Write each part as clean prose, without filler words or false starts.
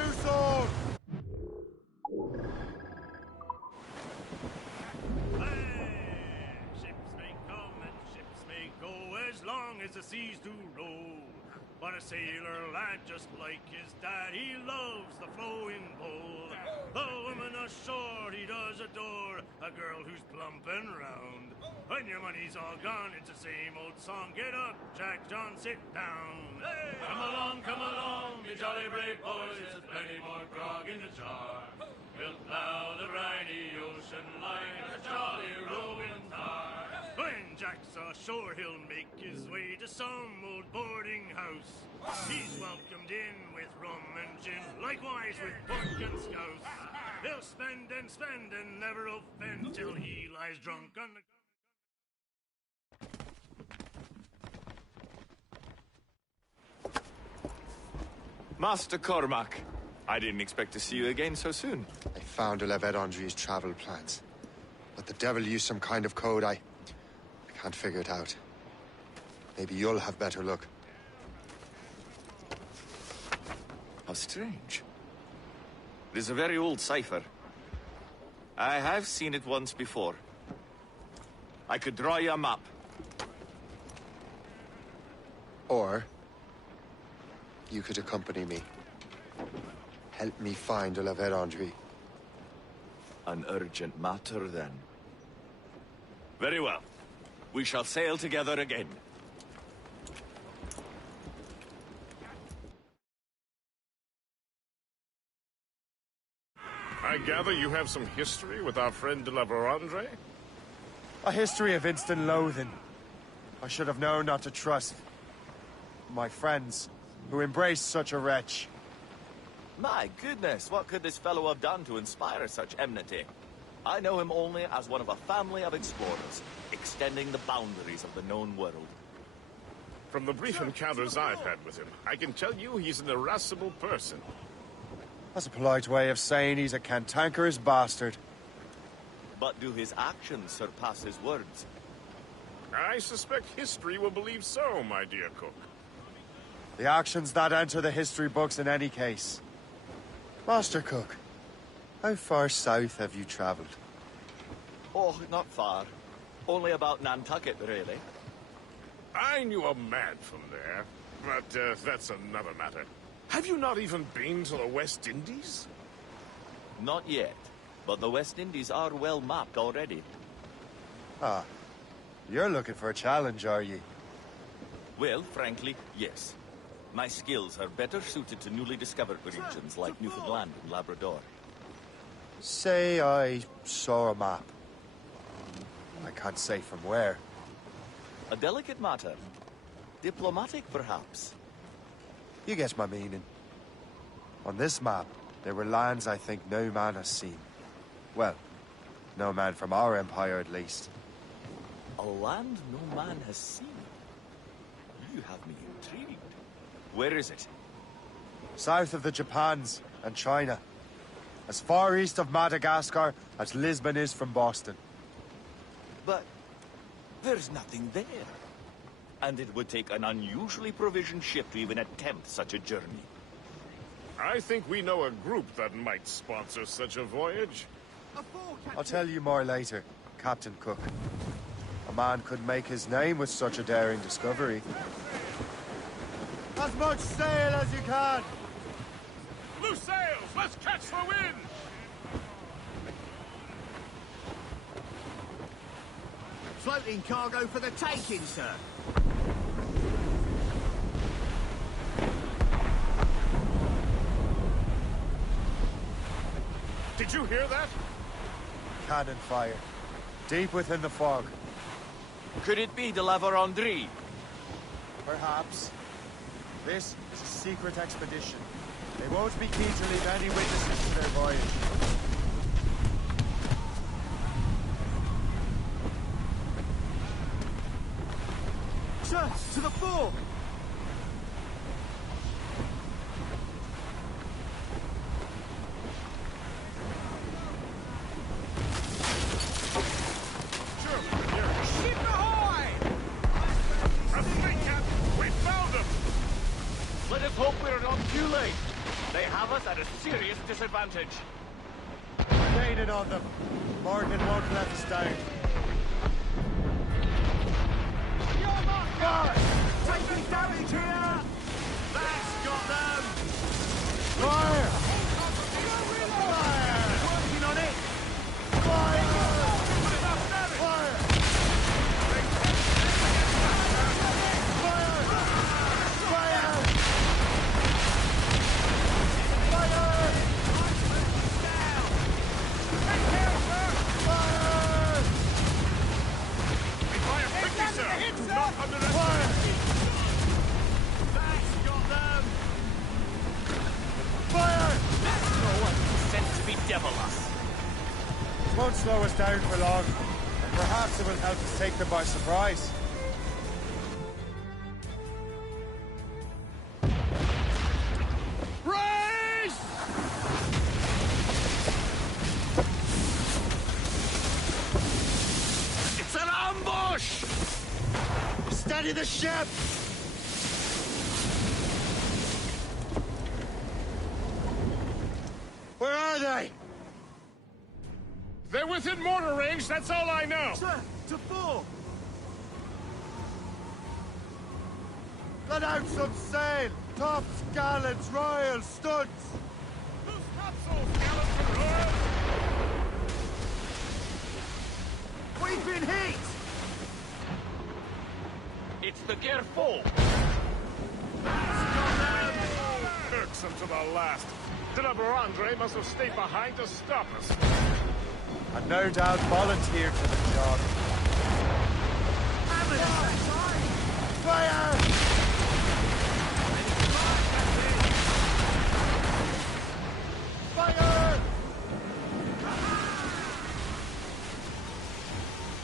Loose all! Hey! Ships may come and ships may go as long as the seas do roll. But a sailor lad just like his dad, he loves the flowing bowl. The woman ashore he does adore, a girl who's plump and round. When your money's all gone, it's the same old song. Get up, Jack John, sit down. Hey! Come along, you jolly brave boys. There's plenty more grog in the jar. We'll plow the briny ocean like a jolly roving tar. When Jack's ashore, he'll make his way to some old boarding house. He's welcomed in with rum and gin, likewise with pork and scouse. He'll spend and never offend till he lies drunk on the... Master Cormac, I didn't expect to see you again so soon. I found Levet Andre's travel plans. But the devil used some kind of code. I can't figure it out. Maybe you'll have better luck. How strange. It is a very old cipher. I have seen it once before. I could draw you a map. Or you could accompany me. Help me find Levet Andre. An urgent matter, then. Very well. We shall sail together again. I gather you have some history with our friend de la Vérandre? A history of instant loathing. I should have known not to trust my friends who embraced such a wretch. My goodness, what could this fellow have done to inspire such enmity? I know him only as one of a family of explorers, extending the boundaries of the known world. From the brief encounters I've had with him, I can tell you he's an irascible person. That's a polite way of saying he's a cantankerous bastard. But do his actions surpass his words? I suspect history will believe so, my dear cook. The actions that enter the history books in any case. Master Cook, how far south have you traveled? Oh, not far. Only about Nantucket, really. I knew a man from there, but that's another matter. Have you not even been to the West Indies? Not yet, but the West Indies are well mapped already. Ah, you're looking for a challenge, are you? Well, frankly, yes. My skills are better suited to newly discovered regions like Newfoundland and Labrador. Say I saw a map. I can't say from where. A delicate matter. Diplomatic, perhaps. You get my meaning. On this map, there were lands I think no man has seen. Well, no man from our empire at least. A land no man has seen? You have me intrigued. Where is it? South of the Japans and China. As far east of Madagascar as Lisbon is from Boston. But there's nothing there. And it would take an unusually provisioned ship to even attempt such a journey. I think we know a group that might sponsor such a voyage. I'll tell you more later, Captain Cook. A man could make his name with such a daring discovery. As much sail as you can! Loose sails! Let's catch the wind! Floating cargo for the taking, sir. Did you hear that? Cannon fire. Deep within the fog. Could it be de la Vérandre? Perhaps. This is a secret expedition. They won't be keen to leave any witnesses to their voyage. Sir, to the fore! Ship ahoy! A snake, Captain! We found them! Let us hope we're not too late. They have have us at a serious disadvantage. Gaining on them. Morgan won't let us down. Taking damage here! That's got them! Fire! Working on it! Fire! Devil us. It won't slow us down for long, and perhaps it will help us take them by surprise. Race! It's an ambush! Steady the ship! Where are they? They're within mortar range, that's all I know. Sir, to four! Let out some sail! Tops, gallants, royals, studs! Loose topsails, gallants and royals! We've been hit! It's the gear full. Irksome to the last. De la Barandre must have stayed behind to stop us. And no doubt volunteered for the job. Fire! Fire!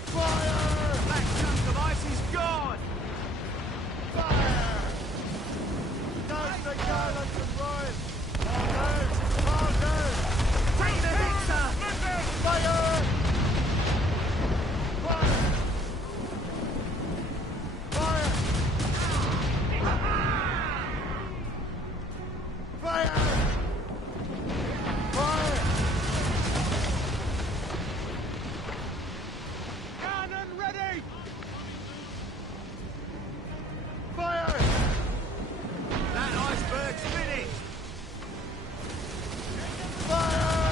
Fire! That chunk of ice is gone! Fire! Down the gallants and royals! All down! All down! Take the hit, sir! Fire! Fire! Fire! Fire! Fire! Cannon ready! Fire! That iceberg's finished! Fire!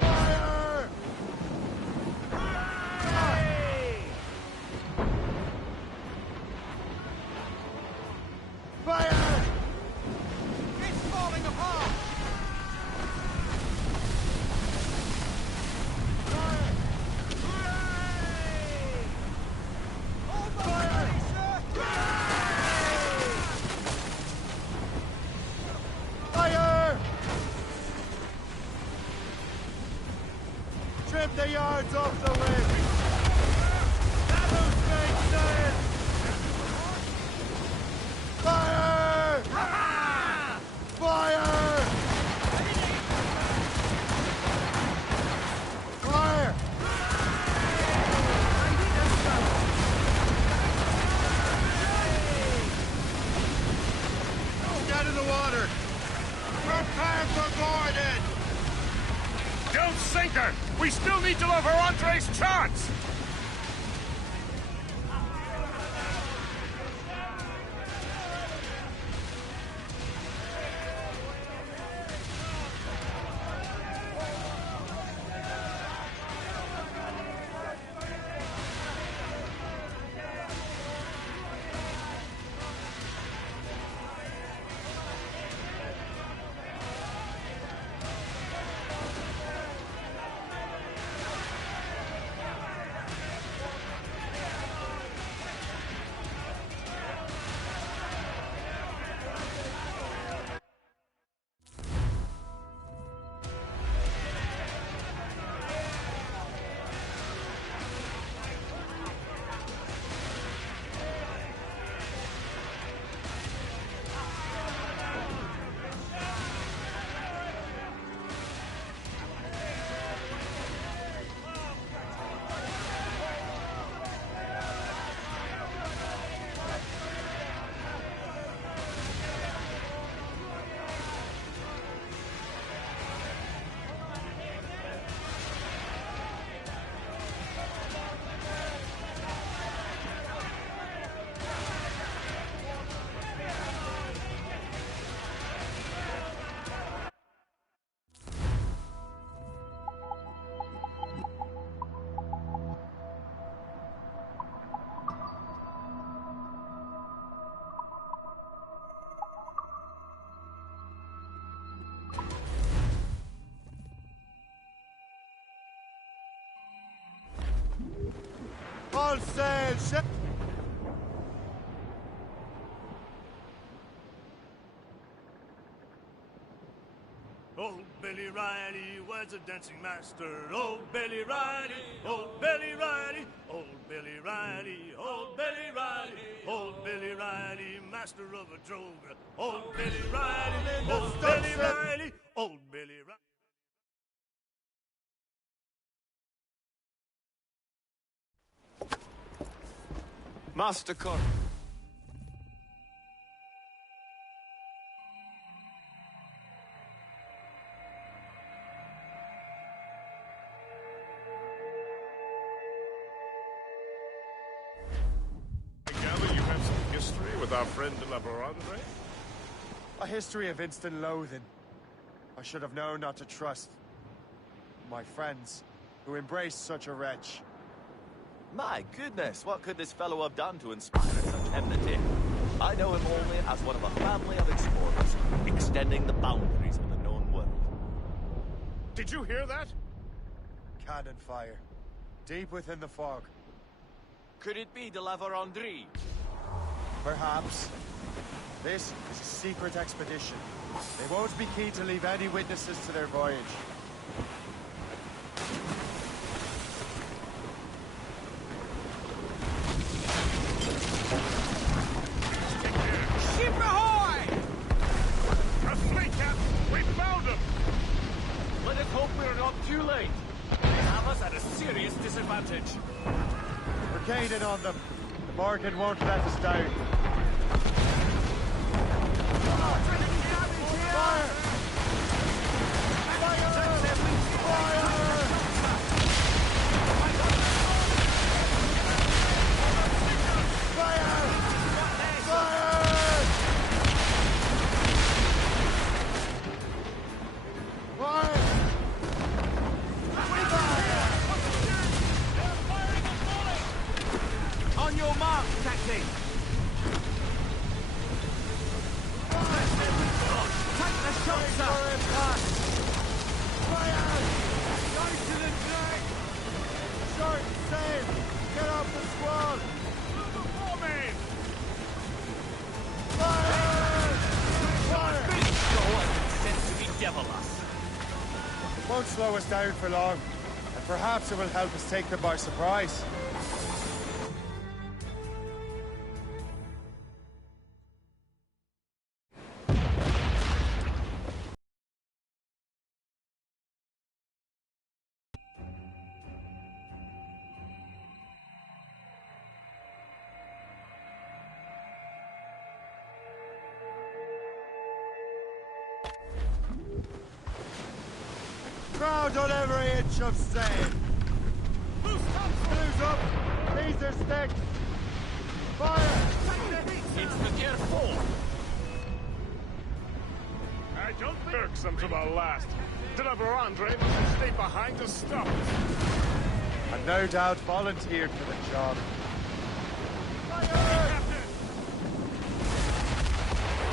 Fire! Fire! It's falling apart! Fire! Trim the yards off the wind! Loose mainsail! Fire! Fire! Fire! Get in the water! Prepare for boarding! Don't sink her! We still need to over Andre's charts! All sail! Old Billy Riley was a dancing master. Old Billy Riley, old Billy Riley, old Billy Riley, old Billy Riley, old Billy Riley, master of a drover. Old Billy Riley, old Billy Riley, old Billy Riley. Master Cork. I gather you have some history with our friend de la Vérendrye? A history of instant loathing. I should have known not to trust my friends who embraced such a wretch. My goodness, what could this fellow have done to inspire such enmity? I know him only as one of a family of explorers, extending the boundaries of the known world. Did you hear that? Cannon fire. Deep within the fog. Could it be de la Vérendrye? Perhaps. This is a secret expedition. They won't be keen to leave any witnesses to their voyage. Ship ahoy! A fleet, Captain! We found him! Let us hope we're not too late. They have us at a serious disadvantage. We're gaining on them. The Morgan won't let us down. Fire! On your mark, Captain! Take the shot, sir! Fire! Go to the deck! Short and safe! Get off the squad! Fire! Fire! Sent to be devilous. Won't slow us down for long, and perhaps it will help us take them by surprise. Crowd on every inch of sail. Blues up. These are sticks. Fire! It's the gear 4. I don't irks them to the last. De la Vérendrye must stay behind to stop us. And no doubt volunteered for the job. Fire!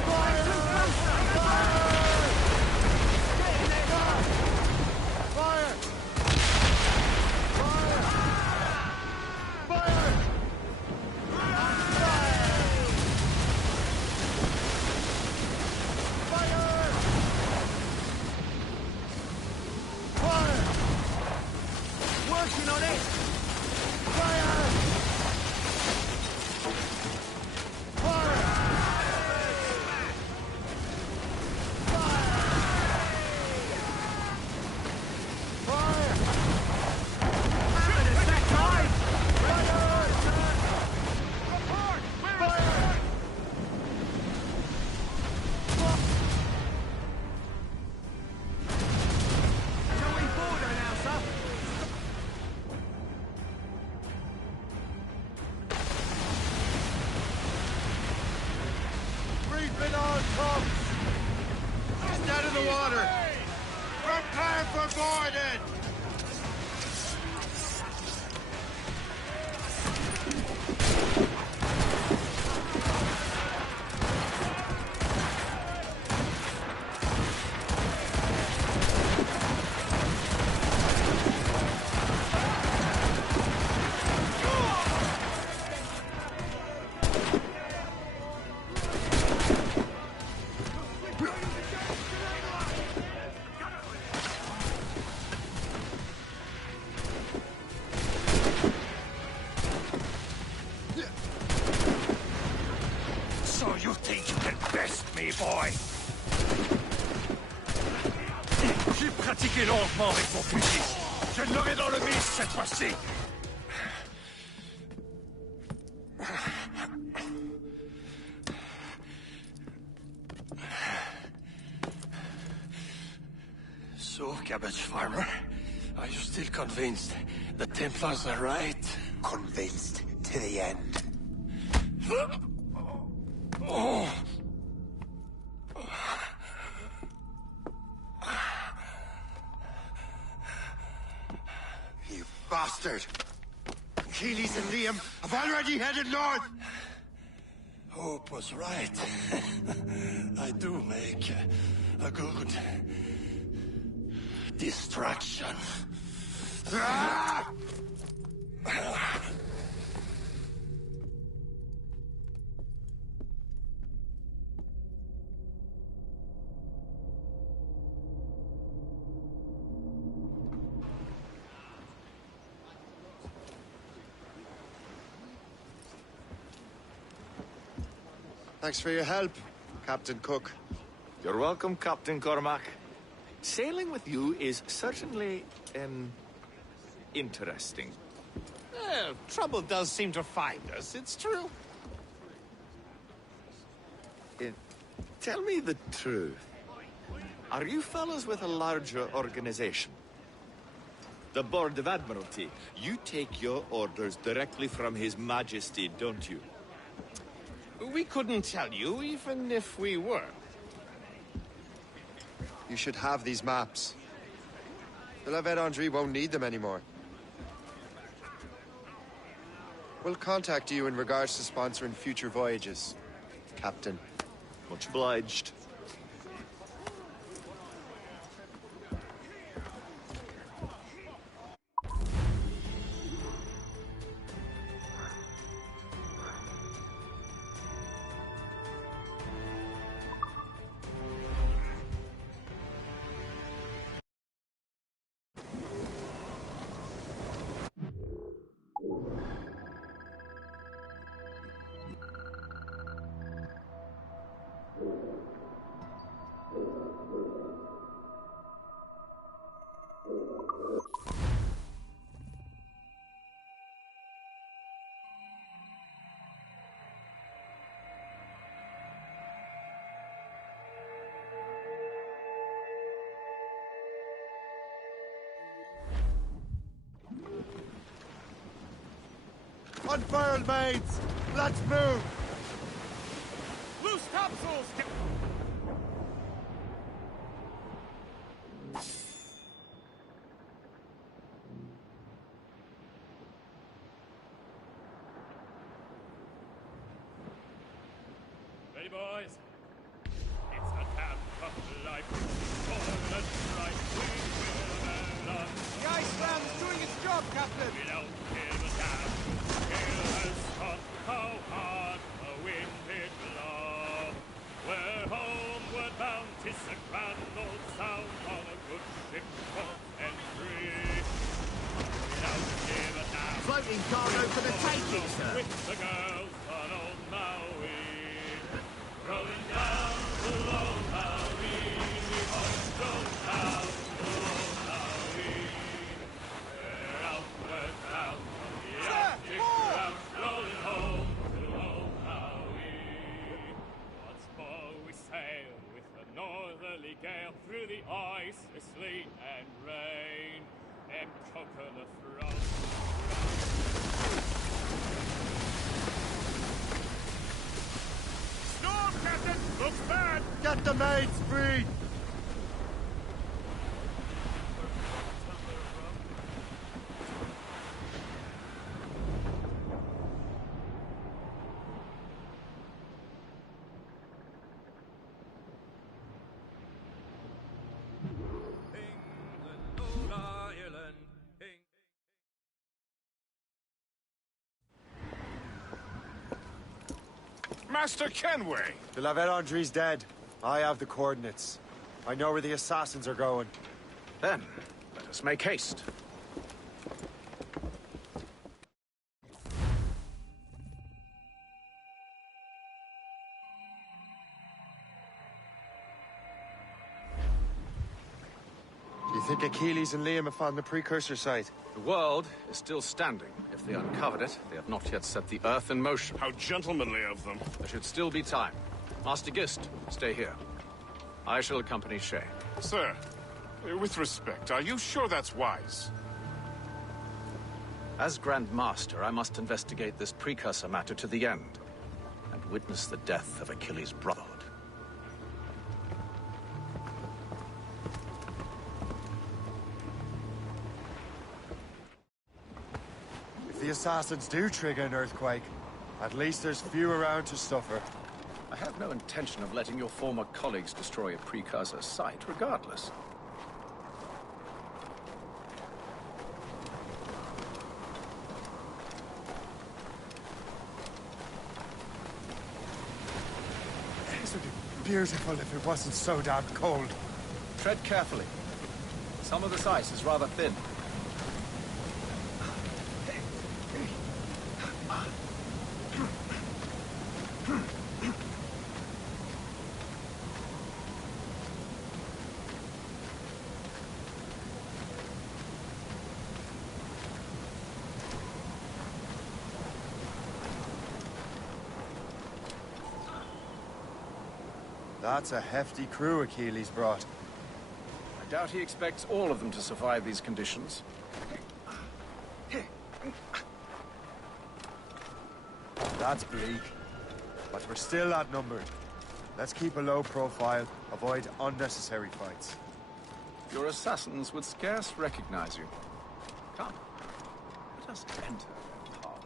Fire! Fire! Working on it! Going forward now, sir! Reefing on top! Just out of the water! Prepare for boarding! me boy. J'ai pratiqué longuement avec mon fusil. Je l'aurai dans le mille cette fois-ci. So, Cabbage Farmer, are you still convinced the Templars are right? Convinced to the end. Oh. You bastard! Keelys and Liam have already headed north! Hope was right. I do make a good distraction. Ah! Thanks for your help, Captain Cook. You're welcome, Captain Cormac. Sailing with you is certainly, interesting. Trouble does seem to find us, it's true. Tell me the truth. Are you fellas with a larger organization? The Board of Admiralty. You take your orders directly from His Majesty, don't you? We couldn't tell you, even if we were. You should have these maps. The La Vedendry won't need them anymore. We'll contact you in regards to sponsoring future voyages, Captain. Much obliged. Unfurled, mates! Let's move! Loose topsails! Ready, boys? It's a tap of life. For the strike, we will run. The Iceland's doing its job, Captain. We don't give a damn. Gale has struck, how hard the wind did blow. We're homeward bound, 'tis a grand old sound on a good ship for entry. We don't give a damn. Floating cargo for the taking, sir. With the girls on old Maui. Rolling down the low Maui. We must go down the low Maui. We're outward bound. The Arctic route, rolling home to old Maui. Once more we sail with a northerly gale through the ice, the sleet and rain, and coconut frost. Storm, Captain! Looks bad! Get the mates free! England, old Ireland, Master Kenway! The La Vedendry's dead. I have the coordinates. I know where the assassins are going. Then, let us make haste. think Achilles and Liam have found the precursor site? The world is still standing. If they uncovered it, they have not yet set the Earth in motion. How gentlemanly of them. There should still be time. Master Gist, stay here. I shall accompany Shay. Sir, with respect, are you sure that's wise? As Grand Master, I must investigate this precursor matter to the end, and witness the death of Achilles' brotherhood. If the assassins do trigger an earthquake, at least there's few around to suffer. I have no intention of letting your former colleagues destroy a precursor site, regardless. This would be beautiful if it wasn't so damn cold. Tread carefully. Some of this ice is rather thin. That's a hefty crew Achilles brought. I doubt he expects all of them to survive these conditions. That's bleak. But we're still outnumbered. Let's keep a low profile, avoid unnecessary fights. Your assassins would scarce recognize you. Come, let us enter their parlor.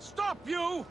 Stop, you!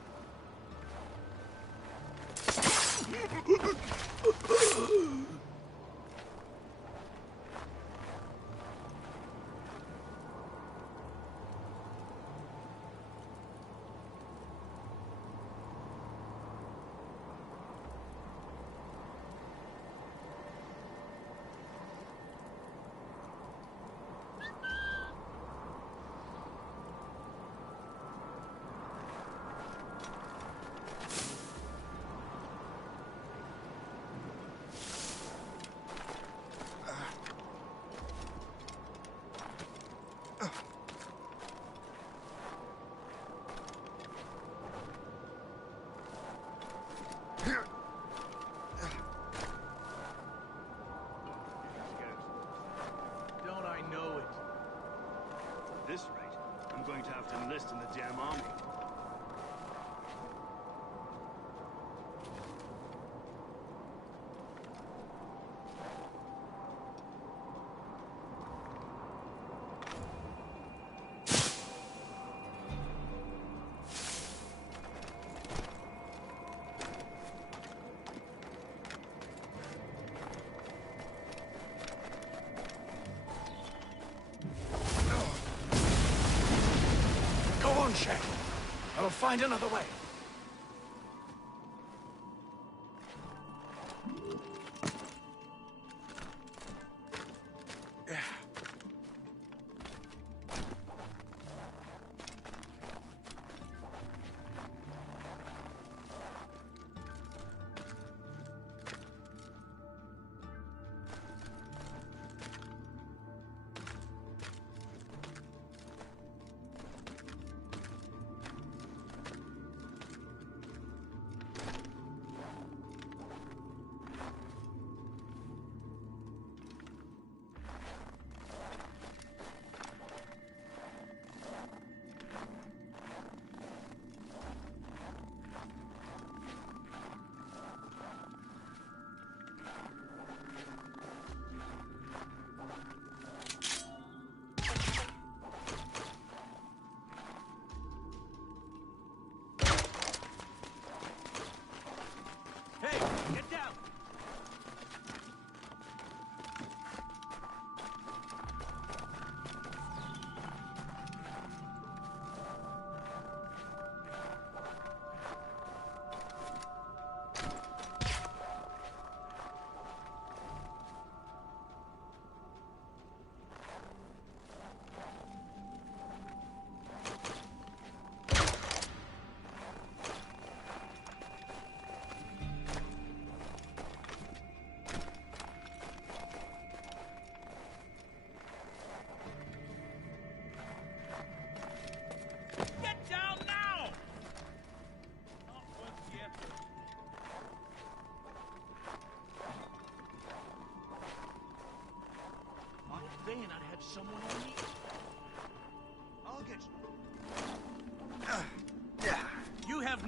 Don't I know it? At this rate, I'm going to have to enlist in the damn army. Go on, Shay. I will find another way.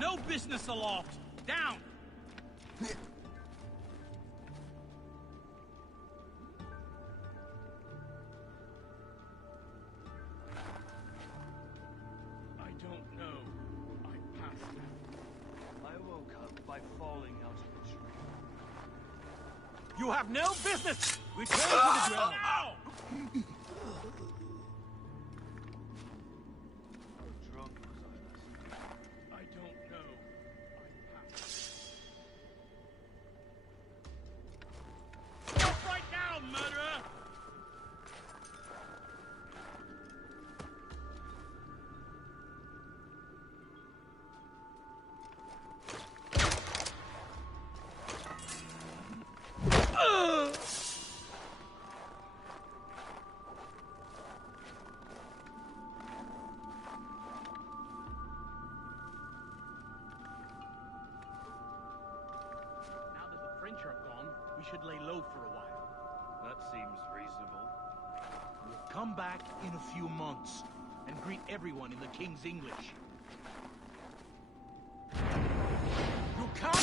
no business aloft! Down! I don't know. I passed out. I woke up by falling out of the tree. You have no business! Return to the ground! Ow! How drunk was I last night? I don't know. I passed. Stop right now, murderer! We should lay low for a while. That seems reasonable. We'll come back in a few months and greet everyone in the King's English. You can't...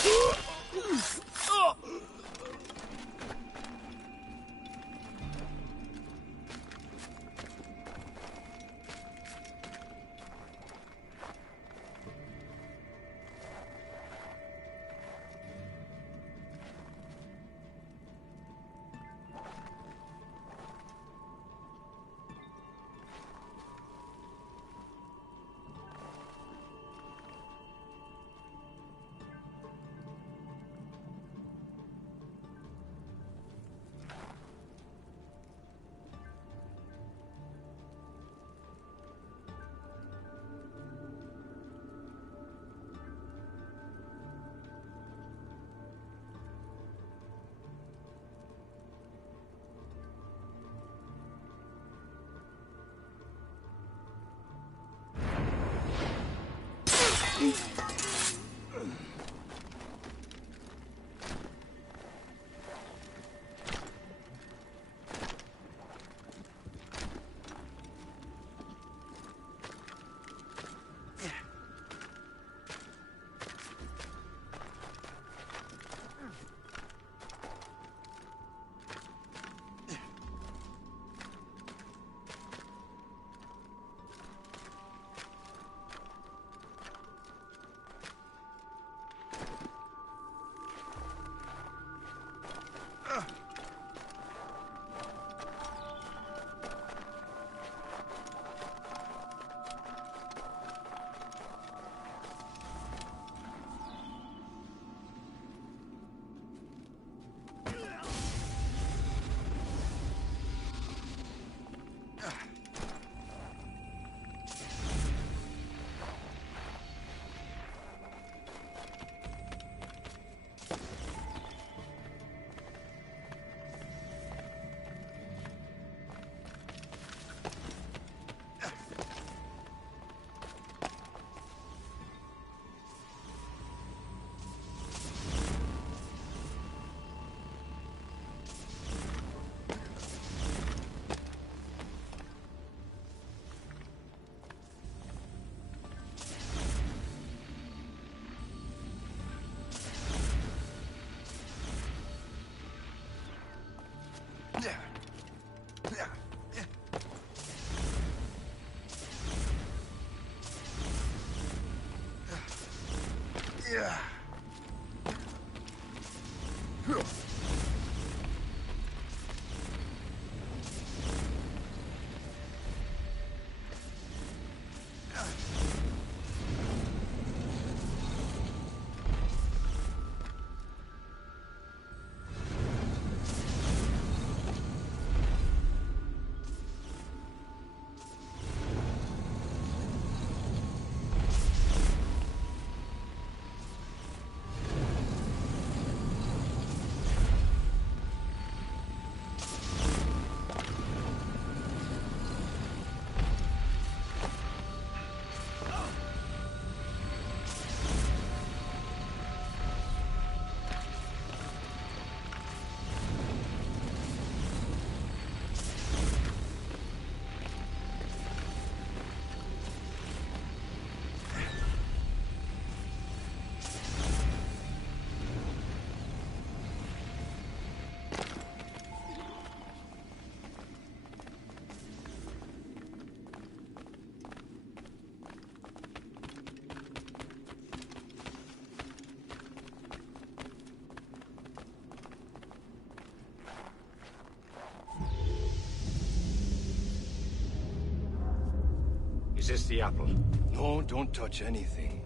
Is this the apple? No, don't touch anything.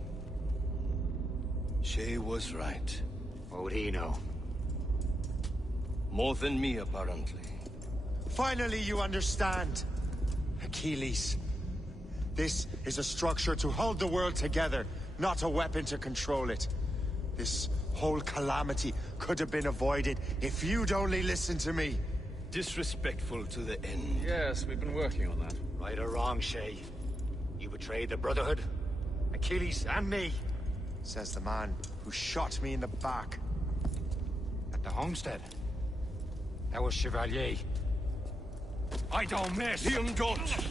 Shay was right. What would he know? More than me, apparently. Finally, you understand. Achilles. This is a structure to hold the world together, not a weapon to control it. This whole calamity could have been avoided if you'd only listened to me. Disrespectful to the end. Yes, we've been working on that. Right or wrong, Shay? You betrayed the Brotherhood, Achilles, and me. Says the man who shot me in the back. At the homestead. That was Chevalier. I don't miss! Liam, don't!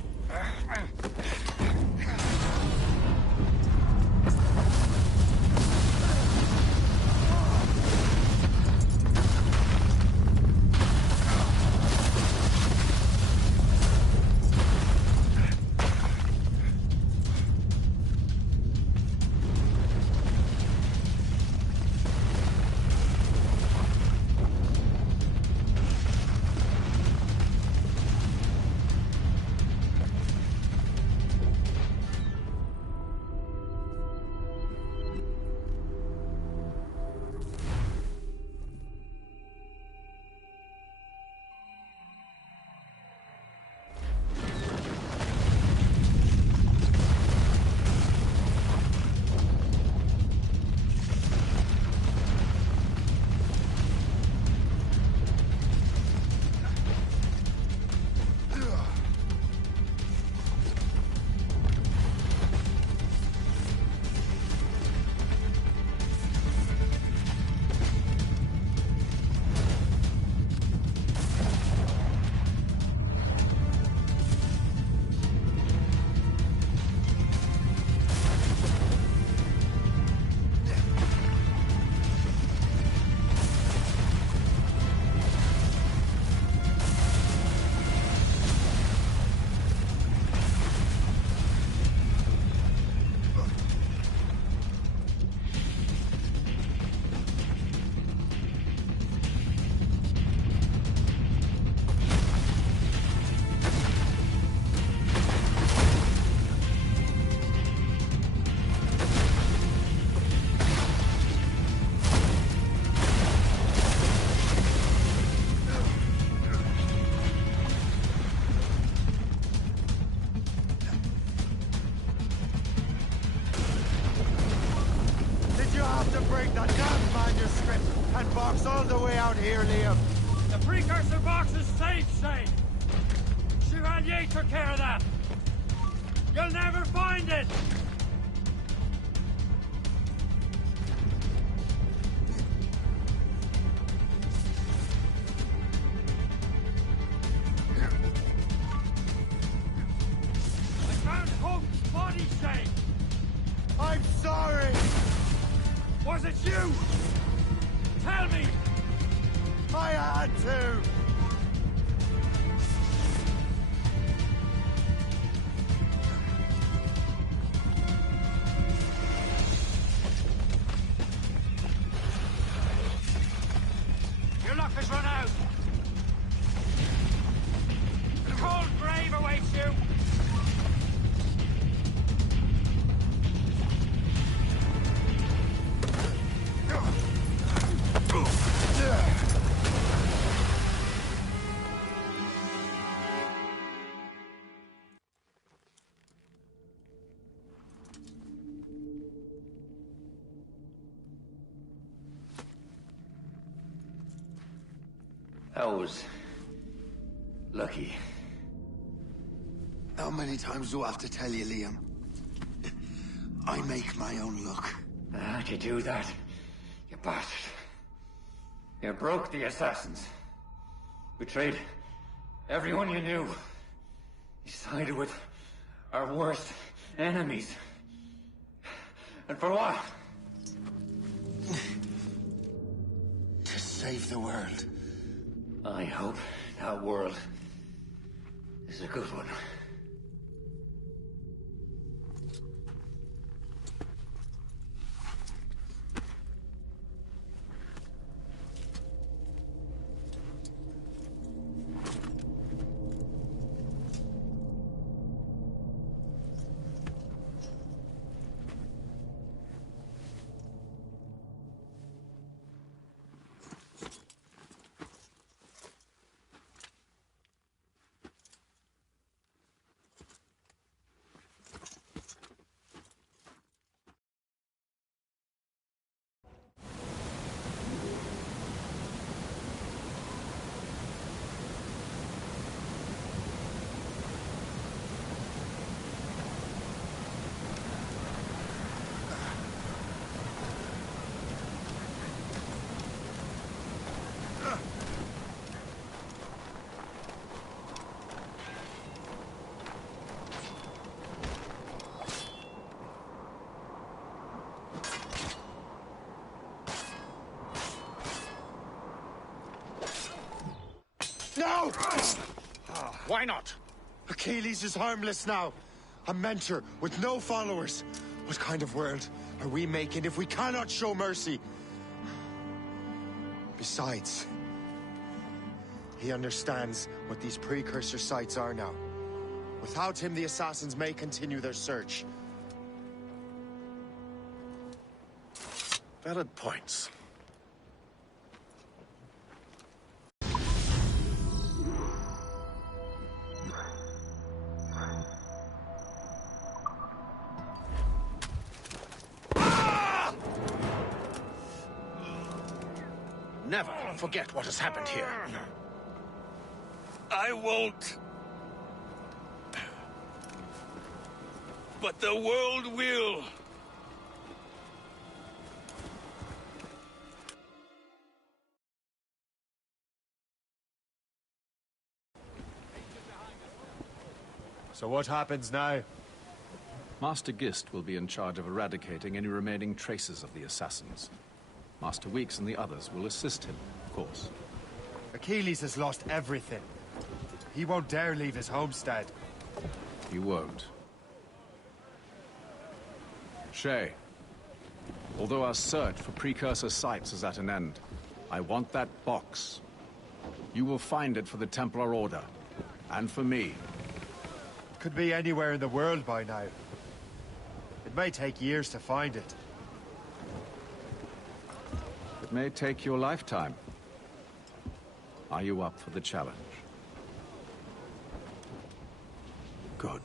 Bring the damn manuscript and box all the way out here, Liam. The precursor box is safe, Shay. Chevalier took care of that. You'll never find it. I found Hope's body, Shay. I'm sorry. Was it you? Tell me! I had to! Your luck has run out! The cold grave awaits you! I was lucky. How many times do I have to tell you, Liam? I make my own luck. How'd you do that, you bastard? You broke the assassins. Betrayed everyone you knew. You sided with our worst enemies. And for what? To save the world. I hope that world is a good one. Why not? Achilles is harmless now. A mentor with no followers. What kind of world are we making if we cannot show mercy? Besides, he understands what these precursor sites are now. Without him, the assassins may continue their search. Valid points. Never forget what has happened here. I won't. But the world will. So what happens now? Master Gist will be in charge of eradicating any remaining traces of the assassins. Master Weeks and the others will assist him, of course. Achilles has lost everything. He won't dare leave his homestead. He won't. Shay, although our search for precursor sites is at an end, I want that box. You will find it for the Templar Order, and for me. It could be anywhere in the world by now. It may take years to find it. It may take your lifetime. Are you up for the challenge? Good.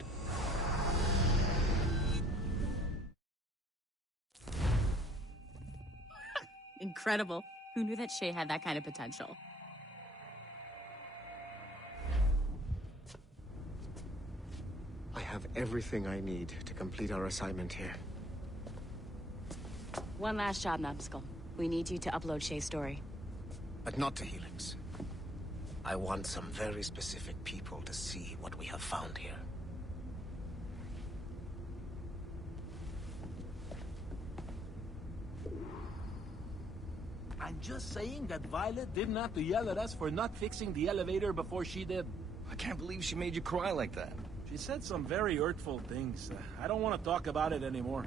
Incredible. Who knew that Shay had that kind of potential? I have everything I need to complete our assignment here. One last job, Numbskull. We need you to upload Shay's story. But not to Helix. I want some very specific people to see what we have found here. I'm just saying that Violet didn't have to yell at us for not fixing the elevator before she did. I can't believe she made you cry like that. She said some very hurtful things. I don't want to talk about it anymore.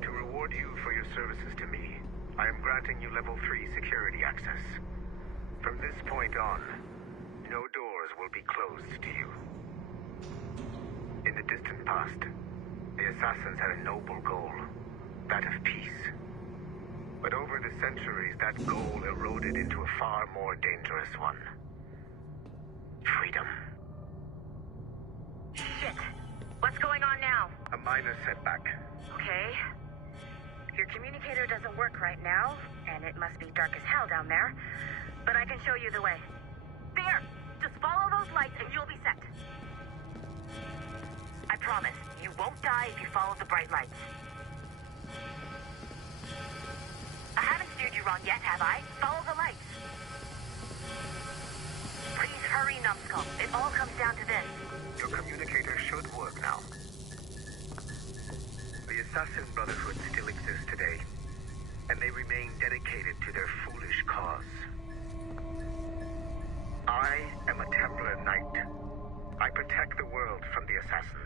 To reward you for your services to me, I am granting you level 3 security access. From this point on, no doors will be closed to you. In the distant past, the assassins had a noble goal, that of peace. But over the centuries, that goal eroded into a far more dangerous one. Freedom. Shit. What's going on now? A minor setback. Okay. Your communicator doesn't work right now, and it must be dark as hell down there. But I can show you the way. There! Just follow those lights and you'll be set. I promise, you won't die if you follow the bright lights. I haven't steered you wrong yet, have I? Follow the lights. Please hurry, Numbskull. It all comes down to this. Your communicator should work now. The Assassin Brotherhood still exists today, and they remain dedicated to their foolish cause. I am a Templar Knight. I protect the world from the assassins.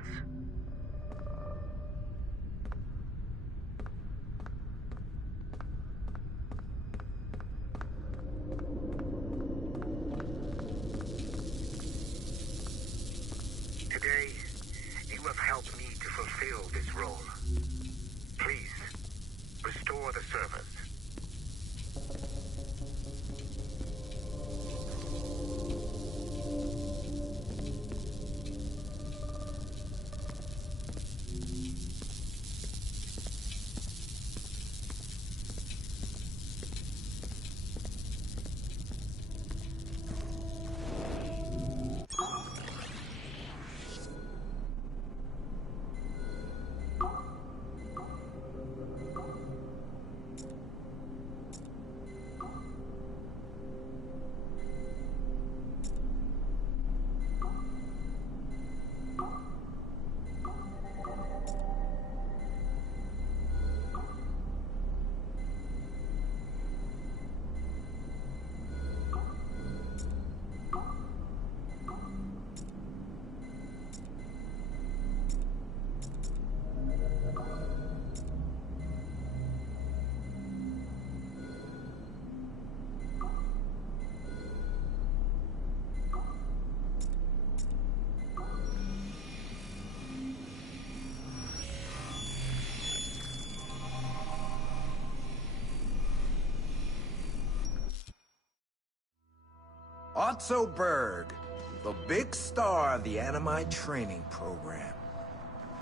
Today, you have helped me to fulfill this role. Please, restore the servers. Otto Berg, the big star of the Animite training program.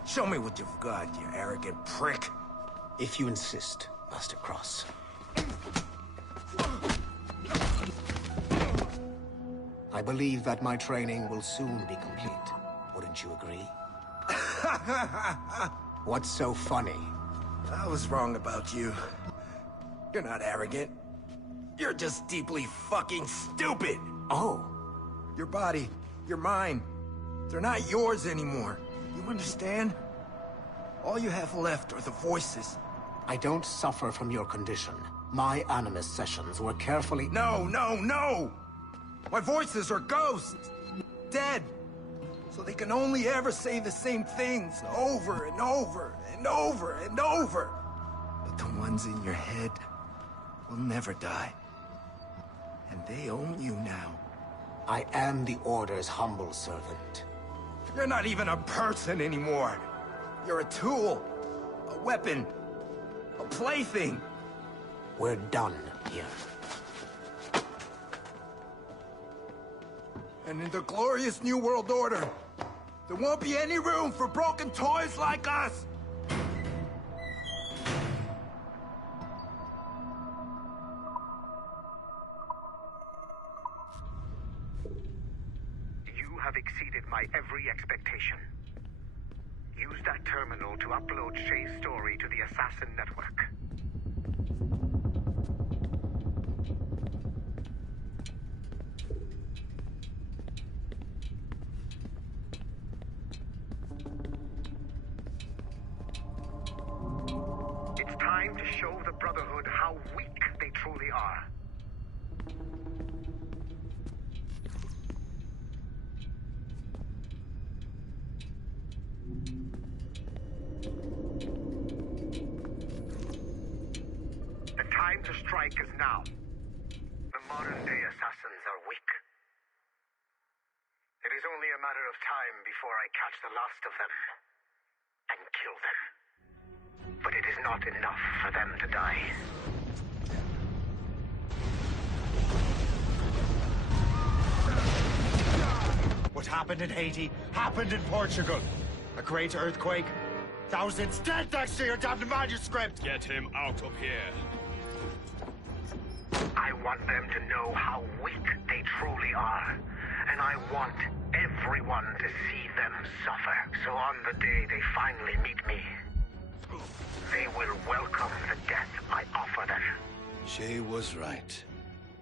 Show me what you've got, you arrogant prick. If you insist, Master Cross. I believe that my training will soon be complete. Wouldn't you agree? What's so funny? I was wrong about you. You're not arrogant. You're just deeply fucking stupid! Oh. Your body, your mind, they're not yours anymore. You understand? All you have left are the voices. I don't suffer from your condition. My Animus sessions were carefully— No, no, no! My voices are ghosts! Dead! So they can only ever say the same things over and over and over and over. But the ones in your head will never die. And they own you now. I am the Order's humble servant. You're not even a person anymore. You're a tool, a weapon, a plaything. We're done here. And in the glorious New World Order, there won't be any room for broken toys like us! You have exceeded my every expectation. Use that terminal to upload Shay's story to the Assassin Network. It's time to show the Brotherhood how weak they truly are. The time to strike is now. The modern-day assassins are weak. It is only a matter of time before I catch the last of them and kill them. But it is not enough for them to die. What happened in Haiti happened in Portugal. A great earthquake. Thousands dead thanks to your damned manuscript! Get him out of here. I want them to know how weak they truly are. And I want everyone to see them suffer. So on the day they finally meet me, they will welcome the death I offer them. Shay was right.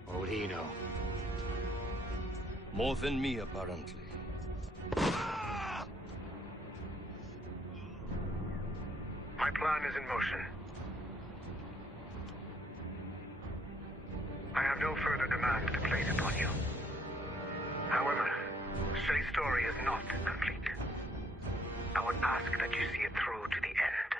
What would he know? More than me, apparently. My plan is in motion. I have no further demands to place upon you. However, Shay's story is not complete. I would ask that you see it through to the end.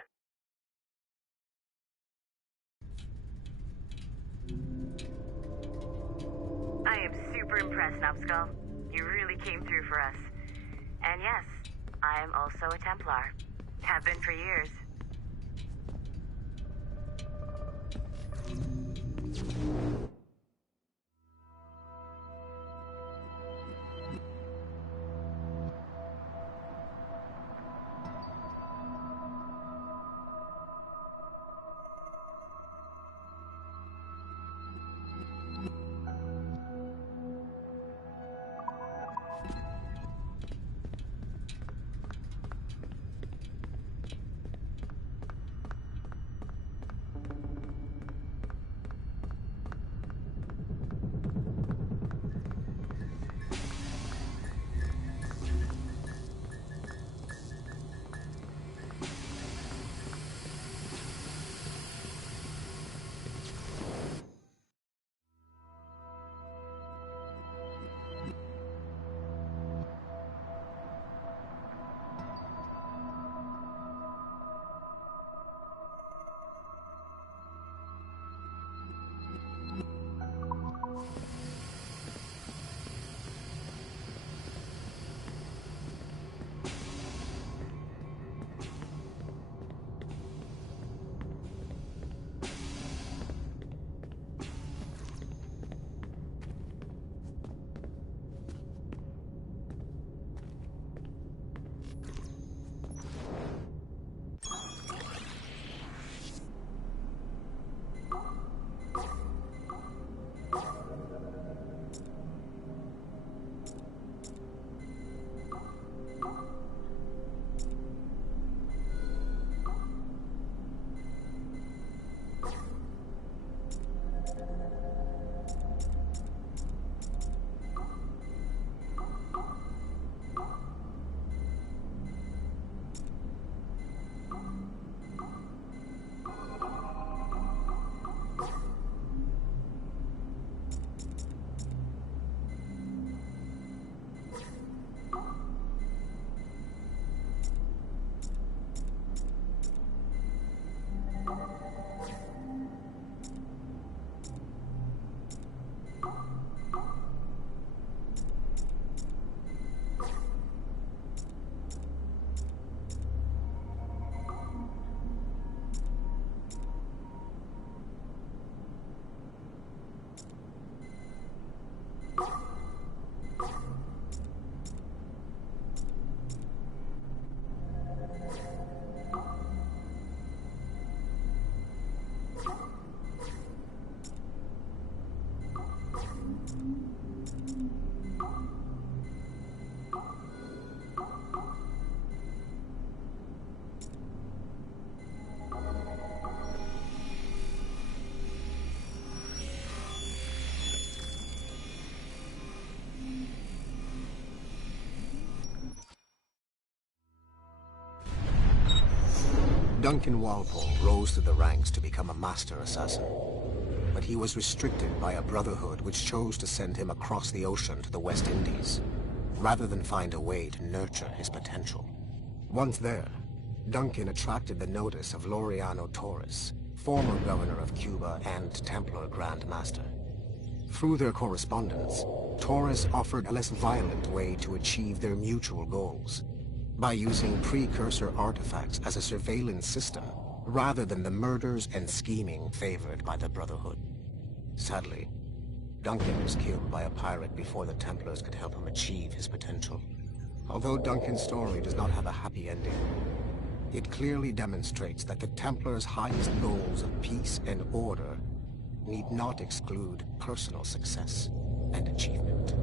I am super impressed, Numbskull. You really came through for us. And yes, I am also a Templar. Have been for years. Duncan Walpole rose through the ranks to become a master assassin. But he was restricted by a brotherhood which chose to send him across the ocean to the West Indies, rather than find a way to nurture his potential. Once there, Duncan attracted the notice of Laureano Torres, former governor of Cuba and Templar Grand Master. Through their correspondence, Torres offered a less violent way to achieve their mutual goals, by using precursor artifacts as a surveillance system, rather than the murders and scheming favored by the Brotherhood. Sadly, Duncan was killed by a pirate before the Templars could help him achieve his potential. Although Duncan's story does not have a happy ending, it clearly demonstrates that the Templars' highest goals of peace and order need not exclude personal success and achievement.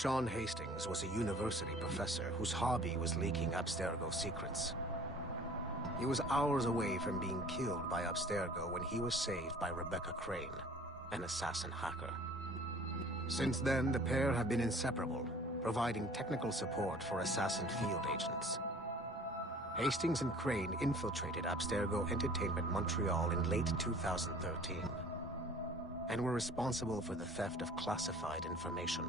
Sean Hastings was a university professor whose hobby was leaking Abstergo secrets. He was hours away from being killed by Abstergo when he was saved by Rebecca Crane, an assassin hacker. Since then, the pair have been inseparable, providing technical support for assassin field agents. Hastings and Crane infiltrated Abstergo Entertainment Montreal in late 2013, and were responsible for the theft of classified information.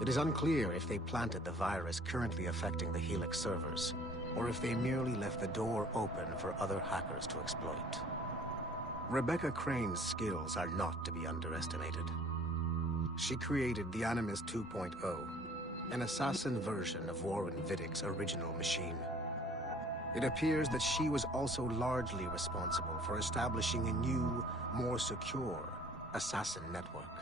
It is unclear if they planted the virus currently affecting the Helix servers, or if they merely left the door open for other hackers to exploit. Rebecca Crane's skills are not to be underestimated. She created the Animus 2.0, an assassin version of Warren Vidick's original machine. It appears that she was also largely responsible for establishing a new, more secure assassin network.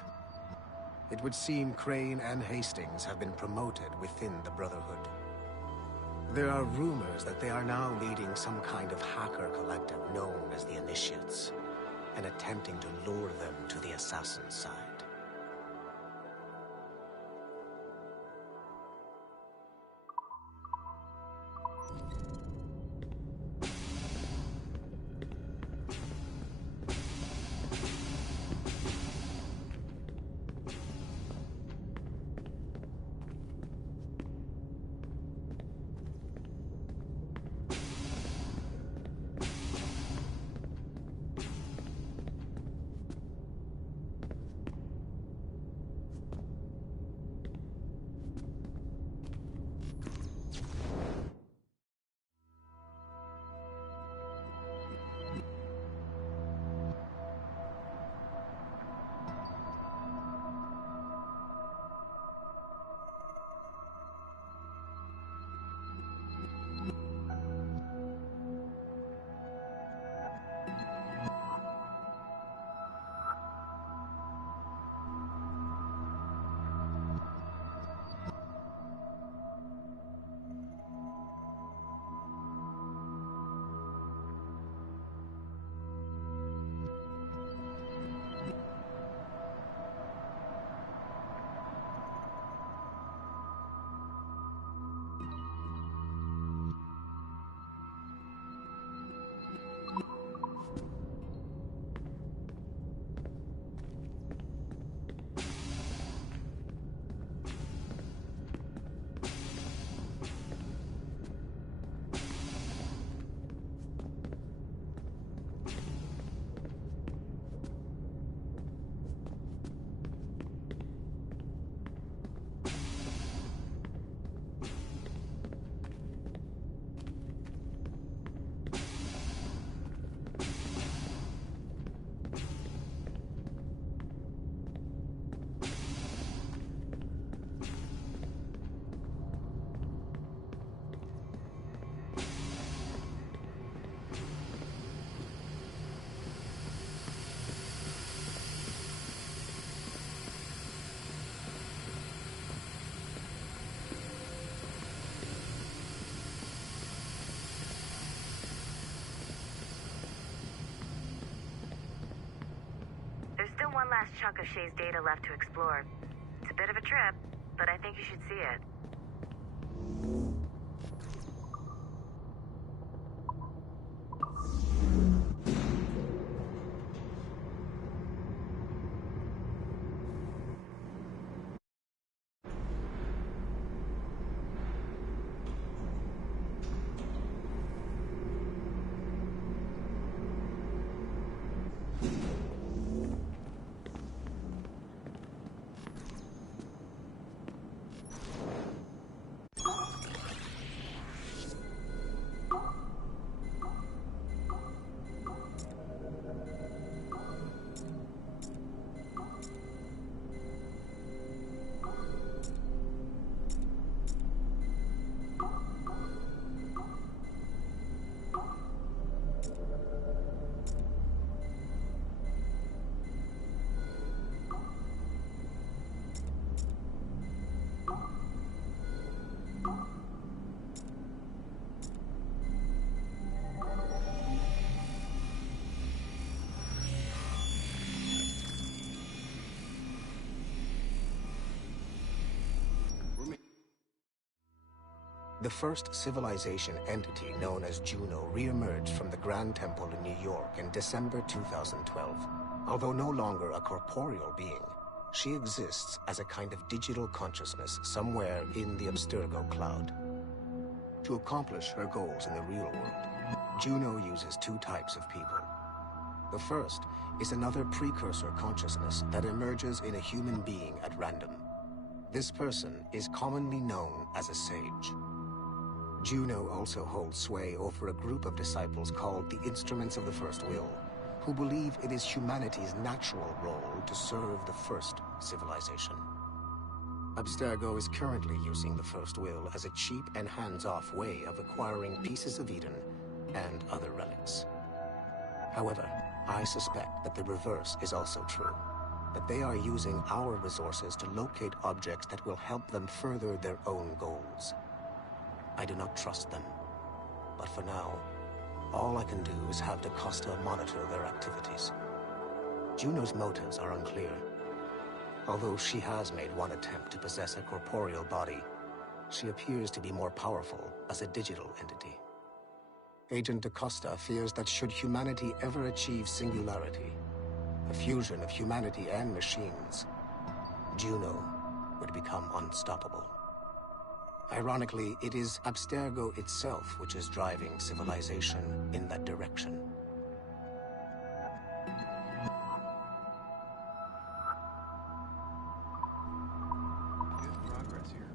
It would seem Crane and Hastings have been promoted within the Brotherhood. There are rumors that they are now leading some kind of hacker collective known as the Initiates, and attempting to lure them to the assassin's side. There's still one last chunk of Shay's data left to explore. It's a bit of a trip, but I think you should see it. The first civilization entity known as Juno re-emerged from the Grand Temple in New York in December 2012. Although no longer a corporeal being, she exists as a kind of digital consciousness somewhere in the Abstergo cloud. To accomplish her goals in the real world, Juno uses two types of people. The first is another precursor consciousness that emerges in a human being at random. This person is commonly known as a sage. Juno also holds sway over a group of disciples called the Instruments of the First Will, who believe it is humanity's natural role to serve the first civilization. Abstergo is currently using the First Will as a cheap and hands-off way of acquiring pieces of Eden and other relics. However, I suspect that the reverse is also true. but they are using our resources to locate objects that will help them further their own goals. I do not trust them, but for now, all I can do is have DaCosta monitor their activities. Juno's motives are unclear. Although she has made one attempt to possess a corporeal body, she appears to be more powerful as a digital entity. Agent DaCosta fears that should humanity ever achieve singularity, a fusion of humanity and machines, Juno would become unstoppable. Ironically, it is Abstergo itself which is driving civilization in that direction. Good progress here.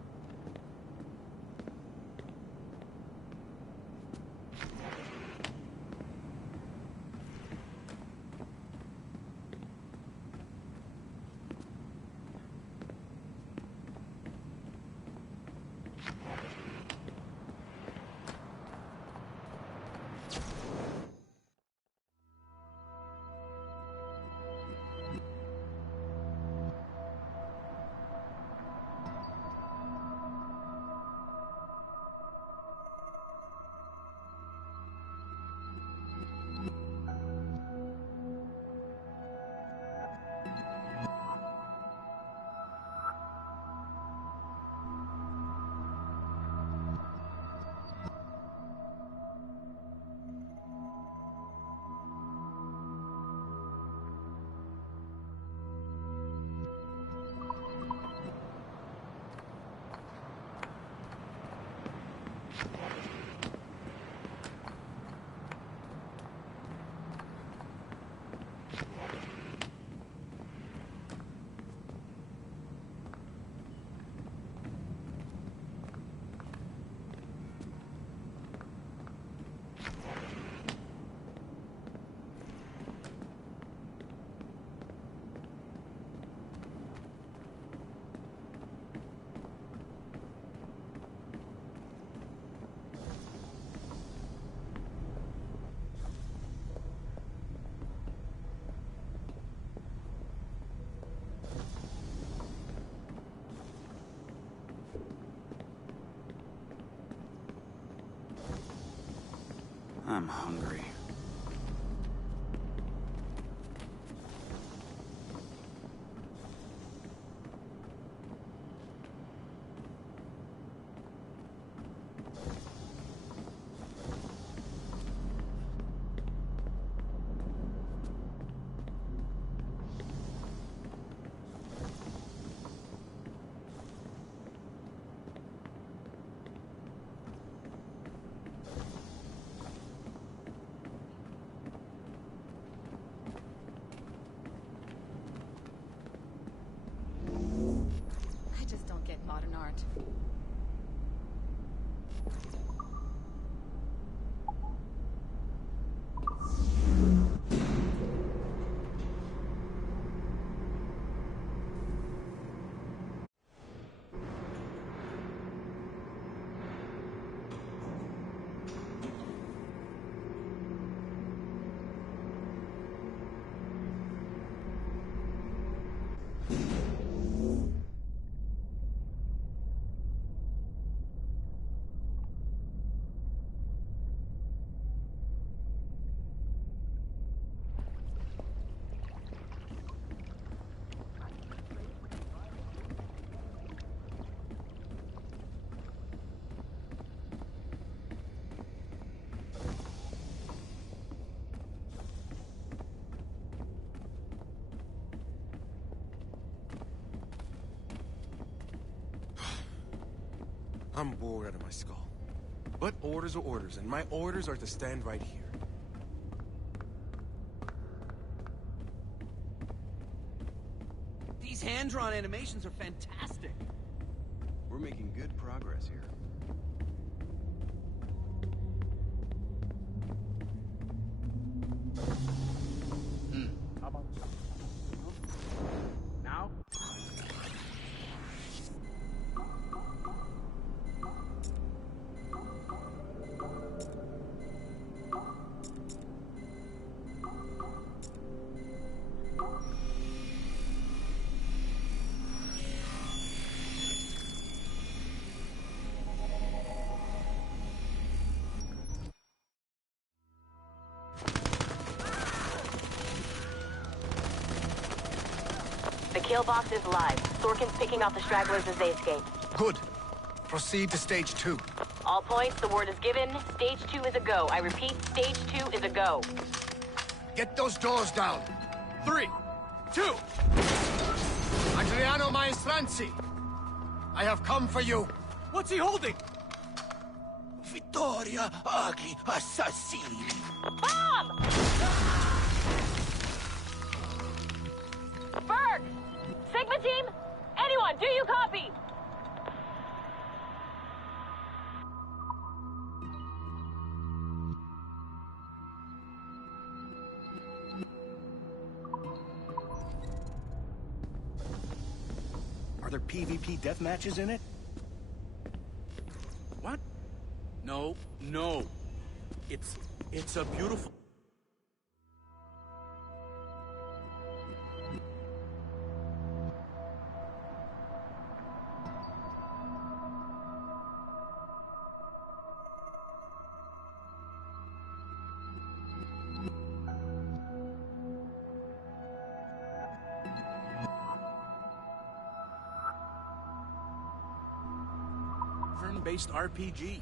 I'm hungry. I just don't get modern art. I'm bored out of my skull. But orders are orders, and my orders are to stand right here. These hand-drawn animations are fantastic. We're making good progress here. How about now? kill box is live. Sorkin's picking off the stragglers as they escape. Good. Proceed to stage 2. All points, the word is given. Stage 2 is a go. I repeat, stage 2 is a go. Get those doors down. 3, 2. Adriano Maestranzi, I have come for you. What's he holding? Vittoria agli assassini. Bomb! Berg! Sigma team? Anyone, do you copy? Are there PvP death matches in it? What? No, no. It's a beautiful... turn-based RPG.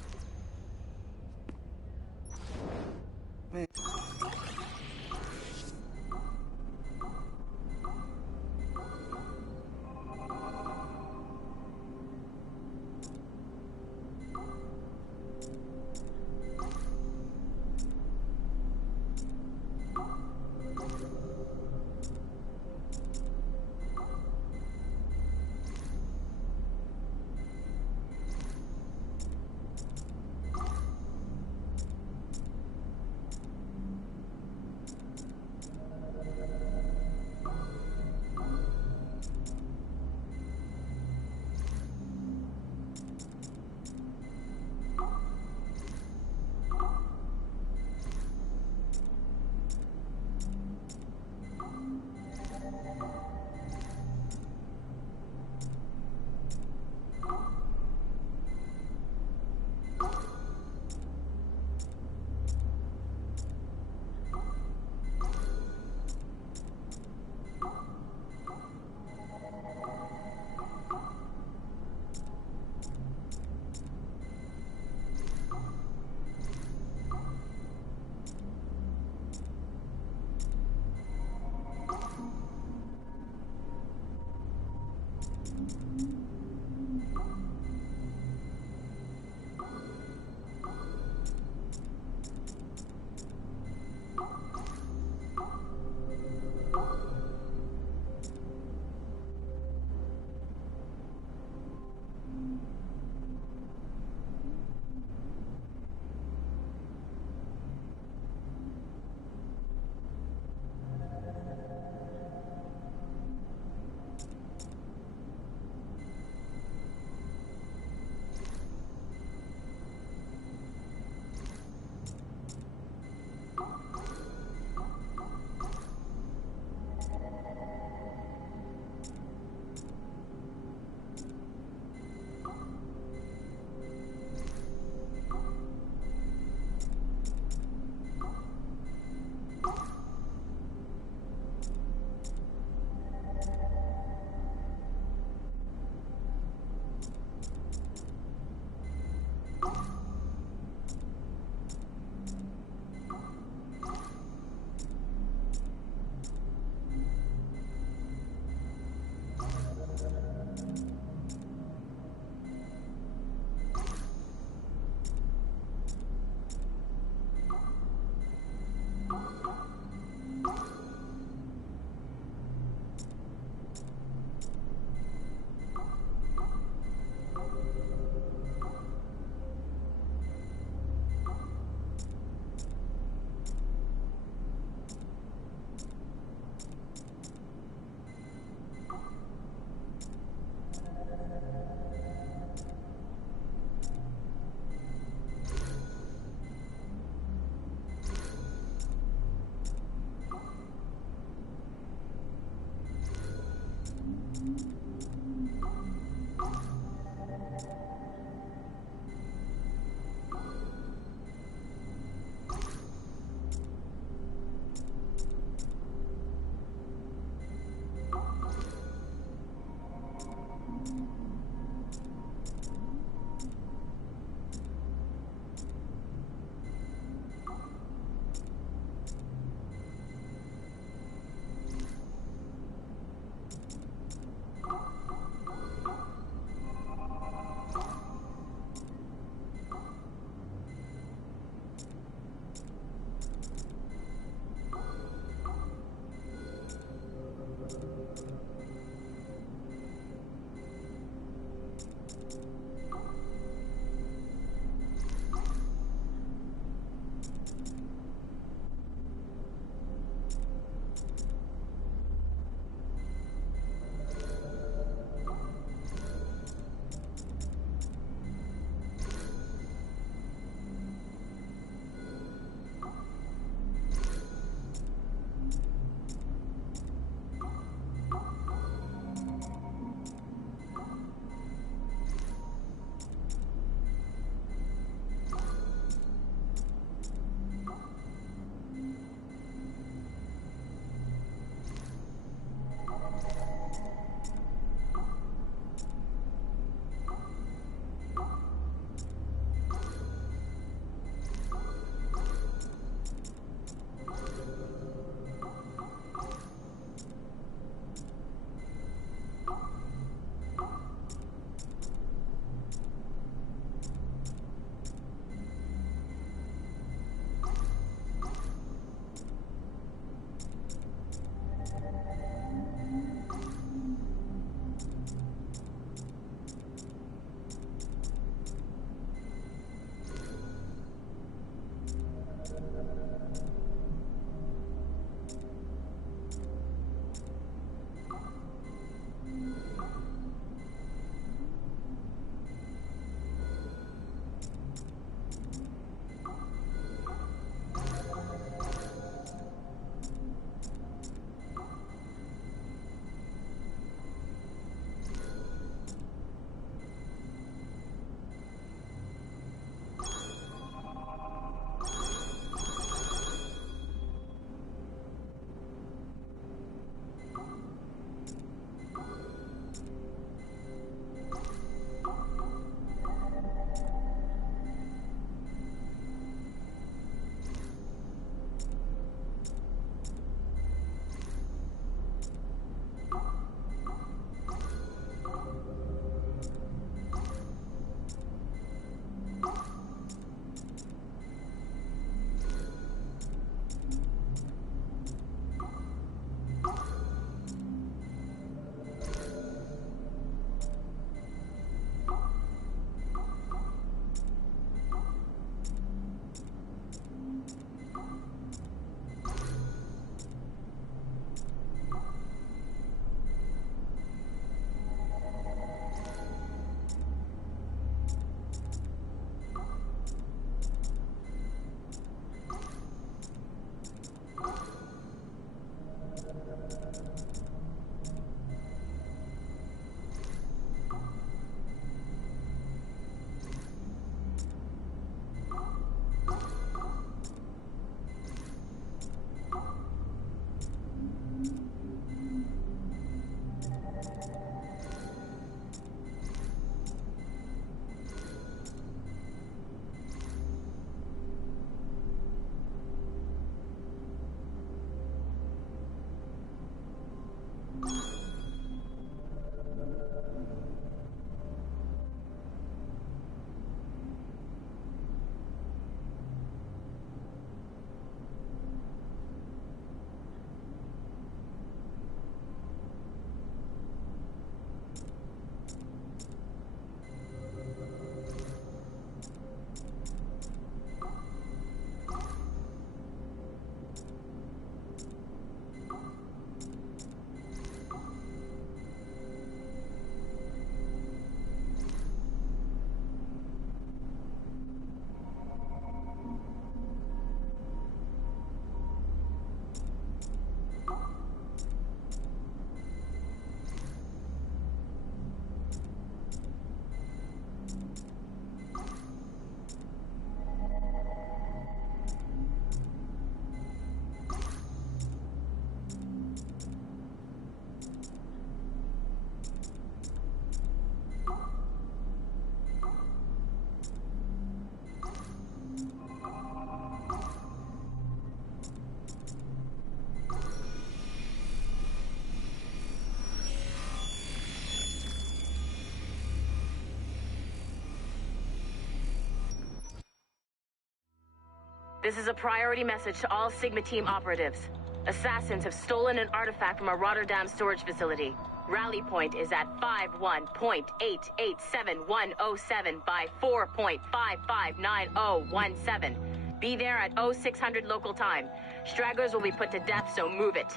This is a priority message to all Sigma Team operatives. Assassins have stolen an artifact from a Rotterdam storage facility. Rally point is at 51.887107 by 4.559017. Be there at 0600 local time. Stragglers will be put to death, so move it.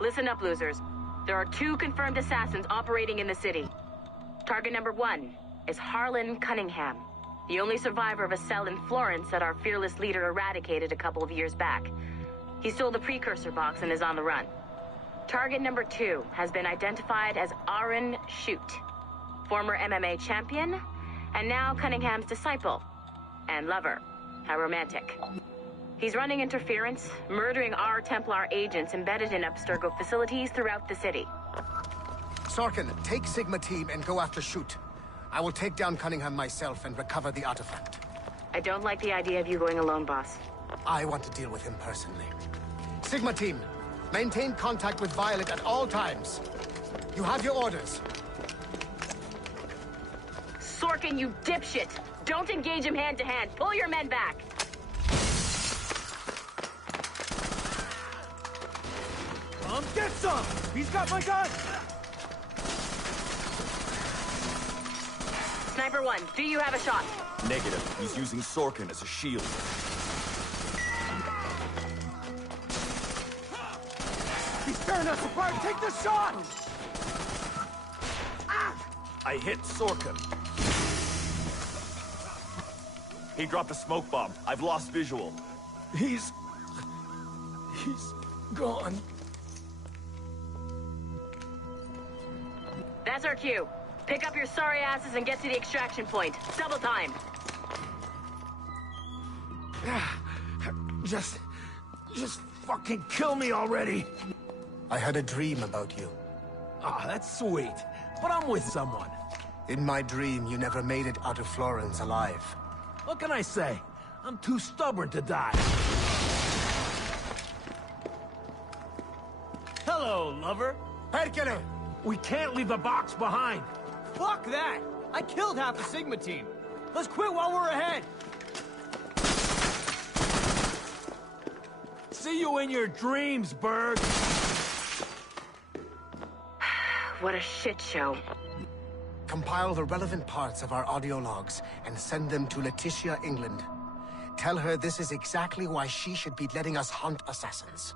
Listen up, losers. There are 2 confirmed assassins operating in the city. Target number 1 is Harlan Cunningham, the only survivor of a cell in Florence that our fearless leader eradicated a couple of years back. He stole the precursor box and is on the run. Target number 2 has been identified as Aaron Shute, former MMA champion, and now Cunningham's disciple and lover. How romantic. He's running interference, murdering our Templar agents embedded in Abstergo facilities throughout the city. Sorkin, take Sigma Team and go after Shute. I will take down Cunningham myself and recover the artifact. I don't like the idea of you going alone, boss. I want to deal with him personally. Sigma Team, maintain contact with Violet at all times. You have your orders. Sorkin, you dipshit! Don't engage him hand-to-hand. Pull your men back. Get some! He's got my gun! Sniper 1, do you have a shot? Negative. He's using Sorkin as a shield. He's tearing us apart! Take the shot! I hit Sorkin. He dropped a smoke bomb. I've lost visual. He's gone. That's our cue. Pick up your sorry asses and get to the extraction point. Double time. Just fucking kill me already. I had a dream about you. Ah, that's sweet. But I'm with someone. In my dream, you never made it out of Florence alive. What can I say? I'm too stubborn to die. Hello, lover. Hercule! We can't leave the box behind. Fuck that! I killed half the Sigma team. Let's quit while we're ahead. See you in your dreams, Berg. What a shit show. Compile the relevant parts of our audio logs and send them to Letitia, England. Tell her this is exactly why she should be letting us hunt assassins.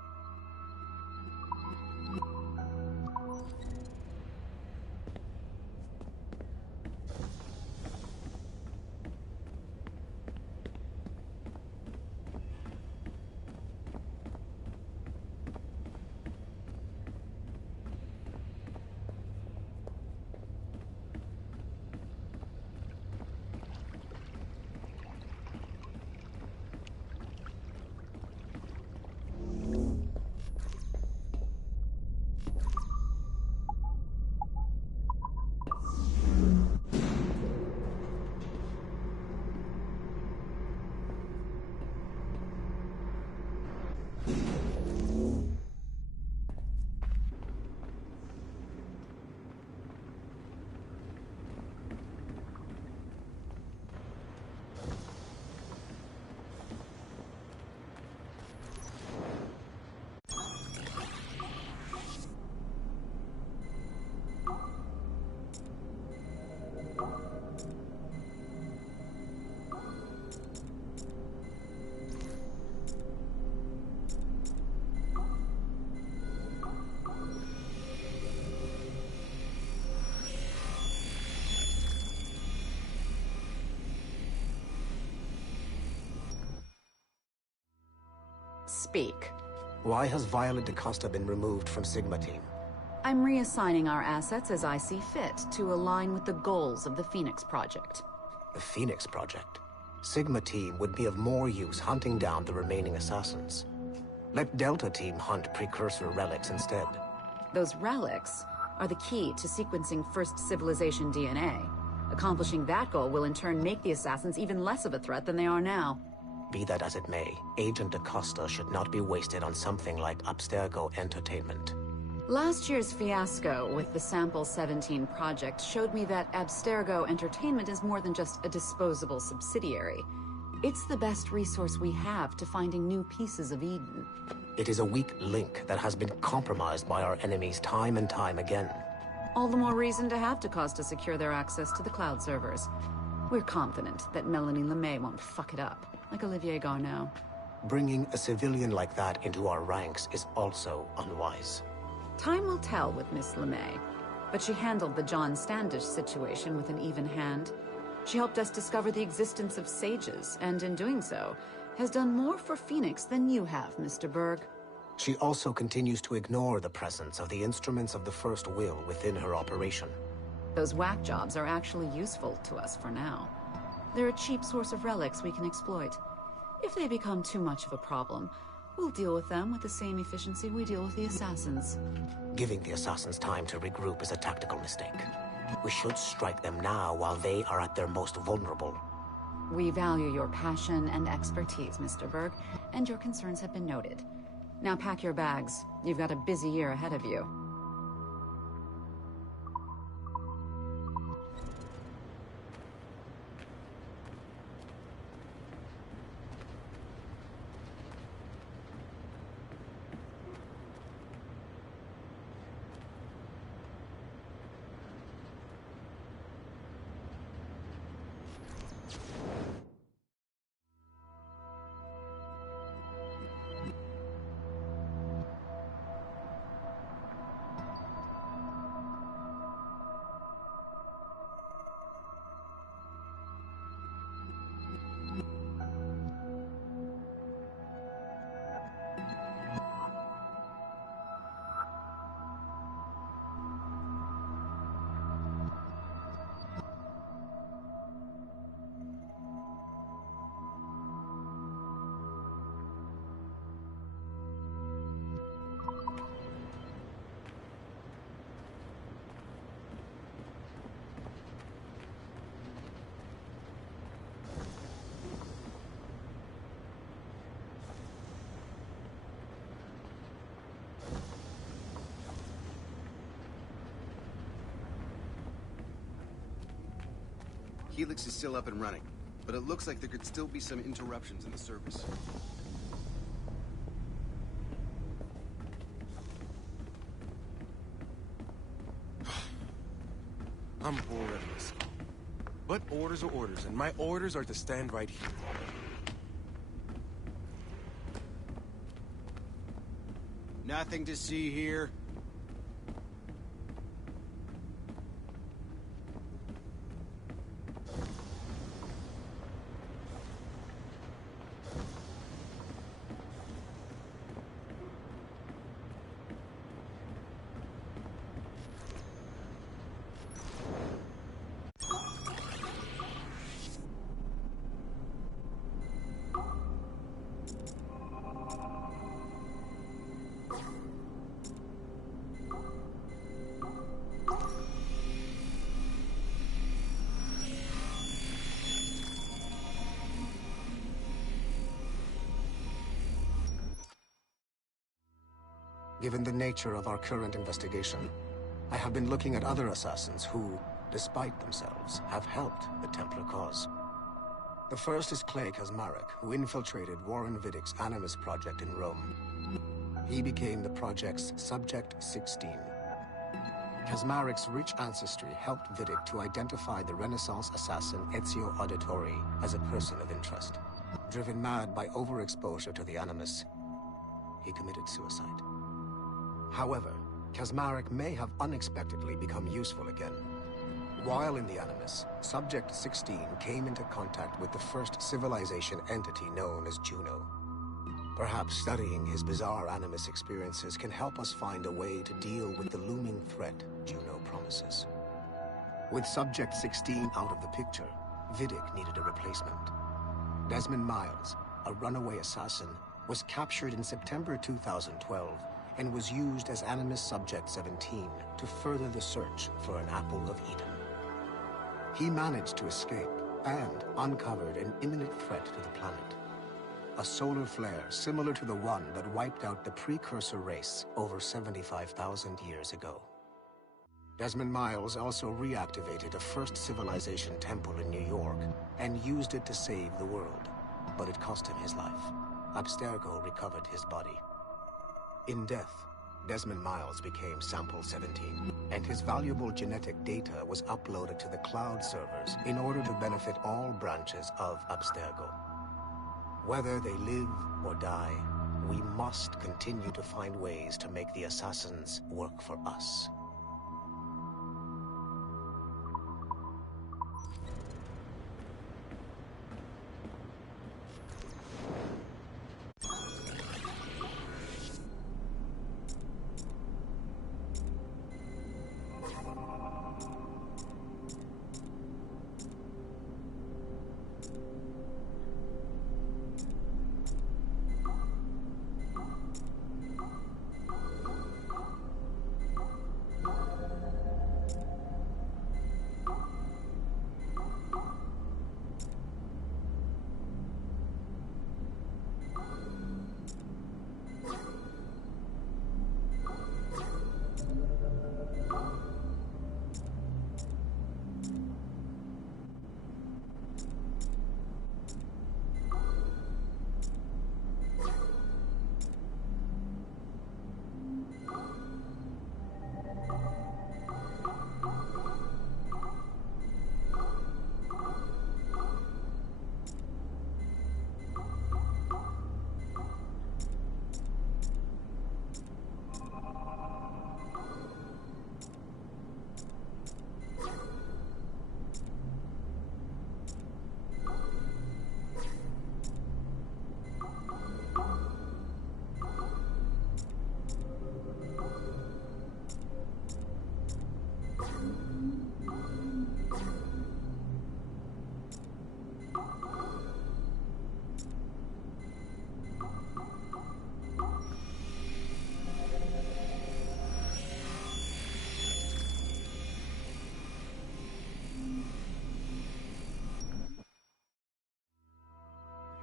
Speak. Why has Violet DaCosta been removed from Sigma Team? I'm reassigning our assets as I see fit to align with the goals of the Phoenix Project. The Phoenix Project? Sigma Team would be of more use hunting down the remaining assassins. Let Delta Team hunt precursor relics instead. Those relics are the key to sequencing First Civilization DNA. Accomplishing that goal will in turn make the assassins even less of a threat than they are now. Be that as it may, Agent DaCosta should not be wasted on something like Abstergo Entertainment. Last year's fiasco with the Sample 17 project showed me that Abstergo Entertainment is more than just a disposable subsidiary. It's the best resource we have to finding new pieces of Eden. It is a weak link that has been compromised by our enemies time and time again. All the more reason to have Tikal to secure their access to the cloud servers. We're confident that Melanie LeMay won't fuck it up, like Olivier Garneau. Bringing a civilian like that into our ranks is also unwise. Time will tell with Miss LeMay, but she handled the John Standish situation with an even hand. She helped us discover the existence of sages, and in doing so, has done more for Phoenix than you have, Mr. Berg. She also continues to ignore the presence of the instruments of the First Will within her operation. Those whack jobs are actually useful to us for now. They're a cheap source of relics we can exploit. If they become too much of a problem, we'll deal with them with the same efficiency we deal with the assassins. Giving the assassins time to regroup is a tactical mistake. We should strike them now while they are at their most vulnerable. We value your passion and expertise, Mr. Berg, and your concerns have been noted. Now pack your bags. You've got a busy year ahead of you. Helix is still up and running, but it looks like there could still be some interruptions in the service. I'm bored out of my skull. But orders are orders, and my orders are to stand right here. Nothing to see here. Given the nature of our current investigation, I have been looking at other assassins who, despite themselves, have helped the Templar cause. The first is Clay Kaczmarek, who infiltrated Warren Vidick's Animus project in Rome. He became the project's Subject 16. Kaczmarek's rich ancestry helped Vidick to identify the Renaissance assassin Ezio Auditore as a person of interest. Driven mad by overexposure to the Animus, he committed suicide. However, Kaczmarek may have unexpectedly become useful again. While in the Animus, Subject 16 came into contact with the first civilization entity known as Juno. Perhaps studying his bizarre Animus experiences can help us find a way to deal with the looming threat Juno promises. With Subject 16 out of the picture, Vidick needed a replacement. Desmond Miles, a runaway assassin, was captured in September 2012 and was used as Animus Subject 17 to further the search for an Apple of Eden. He managed to escape and uncovered an imminent threat to the planet. A solar flare similar to the one that wiped out the precursor race over 75,000 years ago. Desmond Miles also reactivated a first civilization temple in New York and used it to save the world. but it cost him his life. Abstergo recovered his body. In death, Desmond Miles became Sample 17, and his valuable genetic data was uploaded to the cloud servers in order to benefit all branches of Abstergo. Whether they live or die, we must continue to find ways to make the assassins work for us.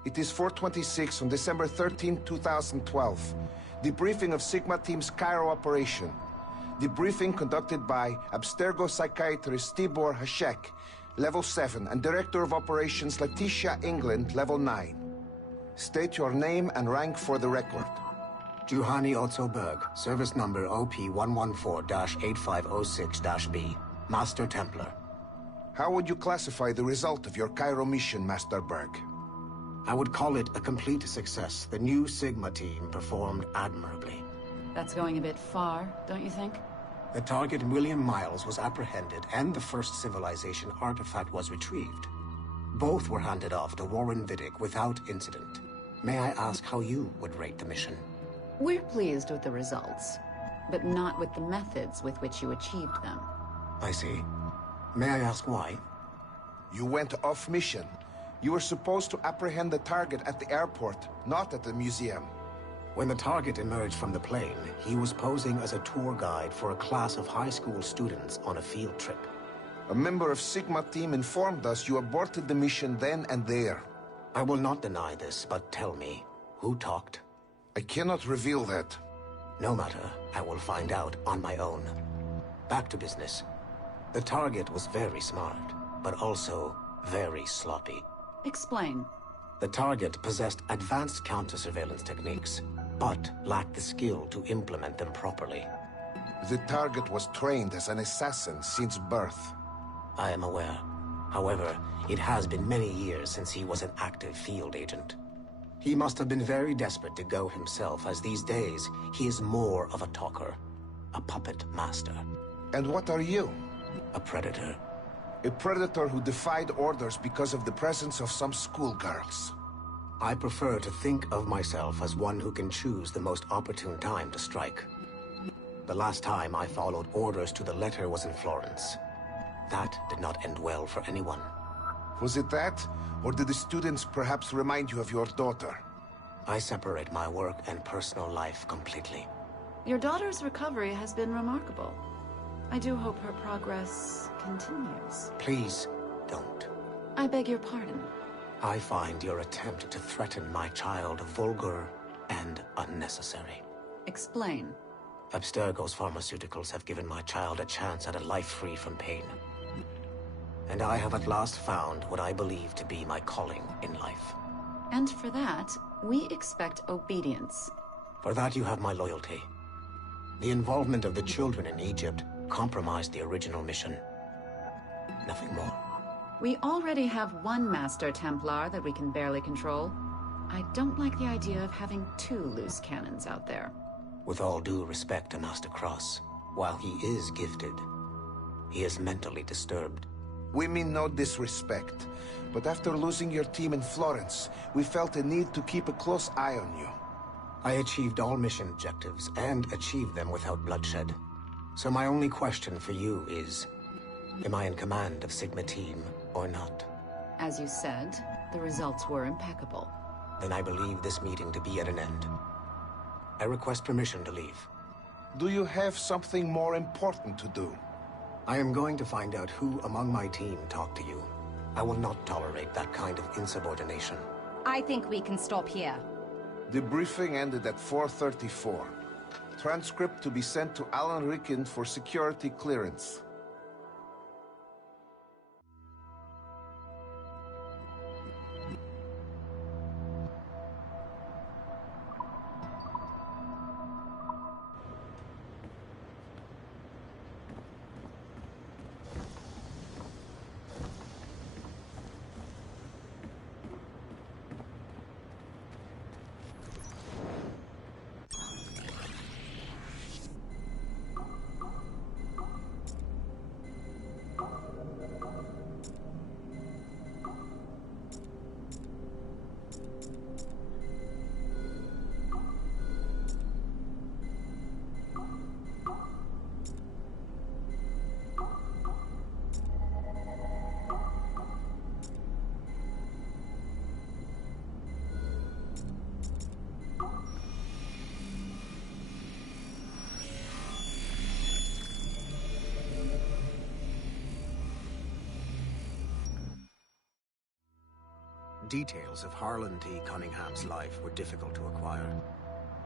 It is 4:26 on December 13, 2012. Debriefing of Sigma Team's Cairo operation. Debriefing conducted by Abstergo psychiatrist Tibor Hashek, Level 7, and Director of Operations Letitia England, Level 9. State your name and rank for the record. Juhani Otso Berg, service number OP-114-8506-B, Master Templar. How would you classify the result of your Cairo mission, Master Berg? I would call it a complete success. The new Sigma team performed admirably. That's going a bit far, don't you think? The target, William Miles, was apprehended, and the first civilization artifact was retrieved. Both were handed off to Warren Vidic without incident. May I ask how you would rate the mission? We're pleased with the results, but not with the methods with which you achieved them. I see. May I ask why? You went off mission. You were supposed to apprehend the target at the airport, not at the museum. When the target emerged from the plane, he was posing as a tour guide for a class of high school students on a field trip. A member of Sigma team informed us you aborted the mission then and there. I will not deny this, but tell me, who talked? I cannot reveal that. No matter, I will find out on my own. Back to business. The target was very smart, but also very sloppy. Explain. The target possessed advanced counter-surveillance techniques, but lacked the skill to implement them properly. The target was trained as an assassin since birth. I am aware. However, it has been many years since he was an active field agent. He must have been very desperate to go himself, as these days he is more of a talker, a puppet master. And what are you? A predator. A predator who defied orders because of the presence of some schoolgirls. I prefer to think of myself as one who can choose the most opportune time to strike. The last time I followed orders to the letter was in Florence. That did not end well for anyone. Was it that? Or did the students perhaps remind you of your daughter? I separate my work and personal life completely. Your daughter's recovery has been remarkable. I do hope her progress continues. Please, don't. I beg your pardon. I find your attempt to threaten my child vulgar and unnecessary. Explain. Abstergo's pharmaceuticals have given my child a chance at a life free from pain. And I have at last found what I believe to be my calling in life. And for that, we expect obedience. For that you have my loyalty. The involvement of the children in Egypt compromised the original mission. Nothing more. We already have one Master Templar that we can barely control. I don't like the idea of having two loose cannons out there. With all due respect to Master Cross, while he is gifted, he is mentally disturbed. We mean no disrespect, but after losing your team in Florence, we felt a need to keep a close eye on you. I achieved all mission objectives, and achieved them without bloodshed. So my only question for you is, am I in command of Sigma Team or not? As you said, the results were impeccable. Then I believe this meeting to be at an end. I request permission to leave. Do you have something more important to do? I am going to find out who among my team talked to you. I will not tolerate that kind of insubordination. I think we can stop here. Debriefing ended at 4:34. Transcript to be sent to Alan Ricken for security clearance. Details of Harlan T. Cunningham's life were difficult to acquire,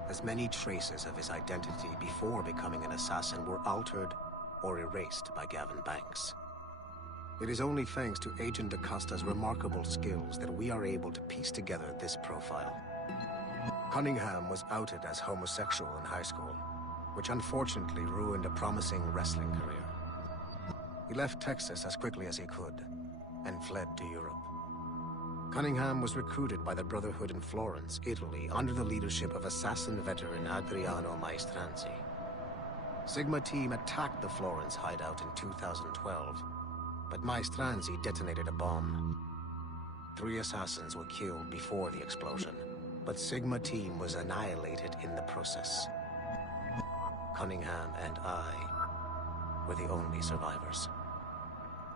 as many traces of his identity before becoming an assassin were altered or erased by Gavin Banks. It is only thanks to Agent DaCosta's remarkable skills that we are able to piece together this profile. Cunningham was outed as homosexual in high school, which unfortunately ruined a promising wrestling career. He left Texas as quickly as he could, and fled to Europe. Cunningham was recruited by the Brotherhood in Florence, Italy, under the leadership of assassin veteran Adriano Maestranzi. Sigma Team attacked the Florence hideout in 2012, but Maestranzi detonated a bomb. 3 assassins were killed before the explosion, but Sigma Team was annihilated in the process. Cunningham and I were the only survivors.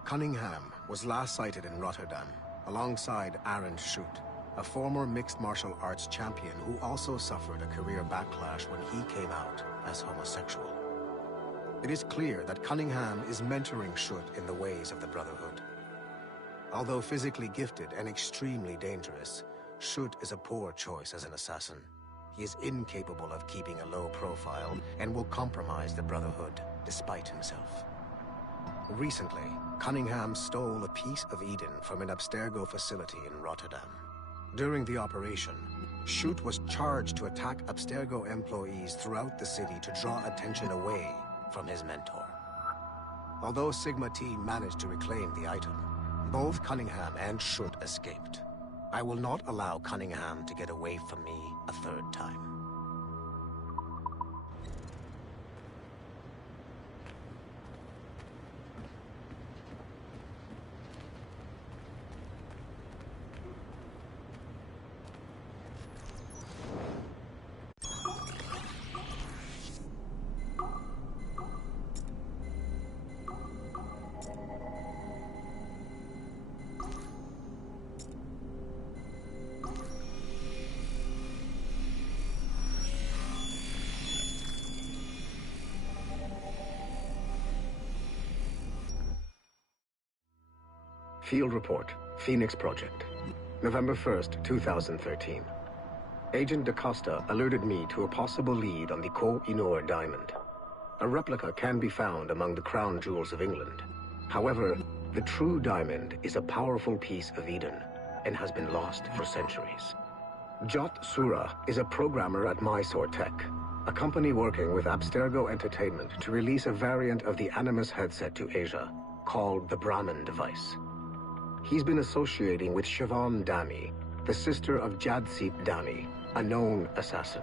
Cunningham was last sighted in Rotterdam, alongside Arend Schutt, a former mixed martial arts champion who also suffered a career backlash when he came out as homosexual. It is clear that Cunningham is mentoring Schutt in the ways of the Brotherhood. Although physically gifted and extremely dangerous, Schutt is a poor choice as an assassin. He is incapable of keeping a low profile and will compromise the Brotherhood despite himself. Recently, Cunningham stole a piece of Eden from an Abstergo facility in Rotterdam. During the operation, Schutt was charged to attack Abstergo employees throughout the city to draw attention away from his mentor. Although Sigma Team managed to reclaim the item, both Cunningham and Schutt escaped. I will not allow Cunningham to get away from me a third time. Field Report, Phoenix Project, November 1st, 2013. Agent DaCosta alerted me to a possible lead on the Koh-i-Noor diamond. A replica can be found among the crown jewels of England. However, the true diamond is a powerful piece of Eden and has been lost for centuries. Jot Sura is a programmer at Mysore Tech, a company working with Abstergo Entertainment to release a variant of the Animus headset to Asia, called the Brahmin device. He's been associating with Siobhan Dami, the sister of Jadseep Dami, a known assassin.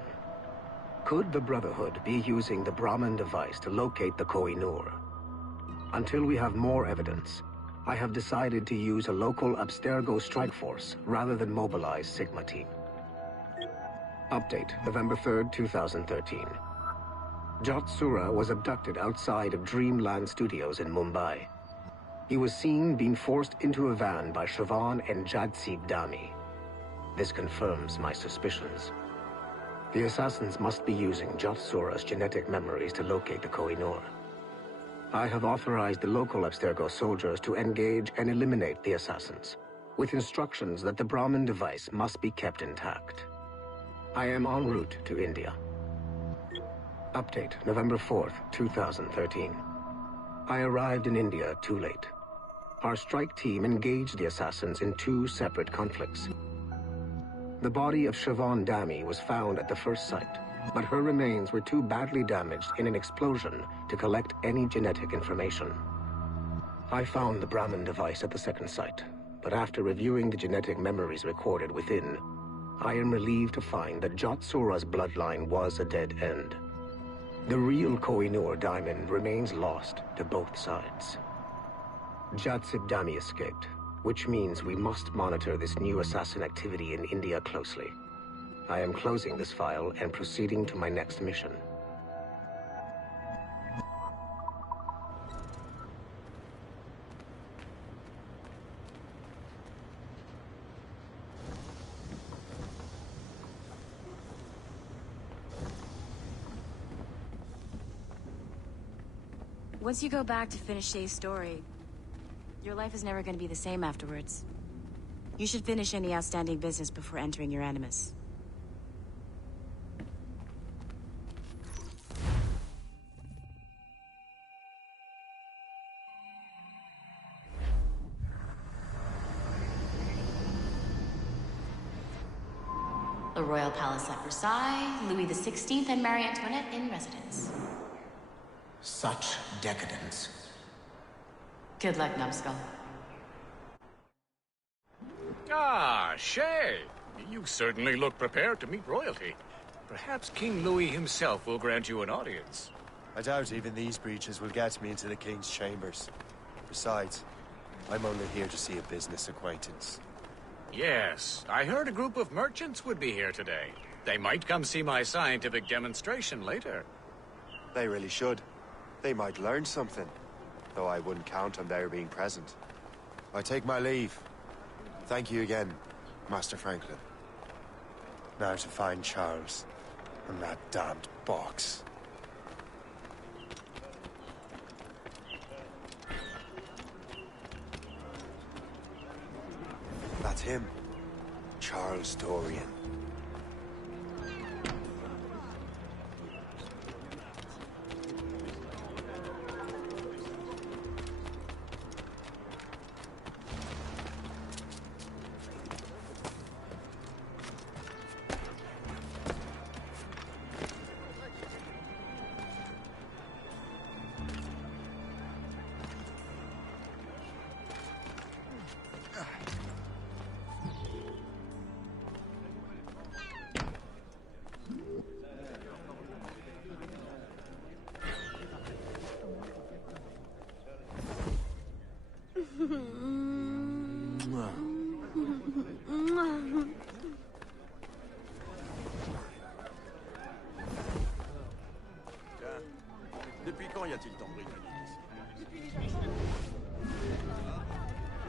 Could the Brotherhood be using the Brahmin device to locate the Koh-i-Noor? Until we have more evidence, I have decided to use a local Abstergo strike force rather than mobilize Sigma Team. Update, November 3rd, 2013. Jot Sura was abducted outside of Dreamland Studios in Mumbai. He was seen being forced into a van by Siobhan and Jadseep Dami. This confirms my suspicions. The assassins must be using Jot Sura's genetic memories to locate the Koh-i-Noor. I have authorized the local Abstergo soldiers to engage and eliminate the assassins, with instructions that the Brahmin device must be kept intact. I am en route to India. Update, November 4th, 2013. I arrived in India too late. Our strike team engaged the assassins in 2 separate conflicts. The body of Siobhan Dami was found at the first site, but her remains were too badly damaged in an explosion to collect any genetic information. I found the Brahmin device at the second site, but after reviewing the genetic memories recorded within, I am relieved to find that Jot Sura's bloodline was a dead end. The real Koh-i-Noor diamond remains lost to both sides. Jadseep Dami escaped, which means we must monitor this new assassin activity in India closely. I am closing this file and proceeding to my next mission. Once you go back to finish Shay's story, your life is never going to be the same afterwards. You should finish any outstanding business before entering your Animus. The Royal Palace at Versailles, Louis XVI and Marie Antoinette in residence. Such decadence. Good luck, Numbskull. Ah, Shay! You certainly look prepared to meet royalty. Perhaps King Louis himself will grant you an audience. I doubt even these breaches will get me into the King's chambers. Besides, I'm only here to see a business acquaintance. Yes, I heard a group of merchants would be here today. They might come see my scientific demonstration later. They really should. They might learn something, though I wouldn't count on their being present. I take my leave. Thank you again, Master Franklin. Now to find Charles and that damned box. That's him. Charles Dorian. Depuis quand y a-t-il tant de britanniques ici? Depuis les J'ai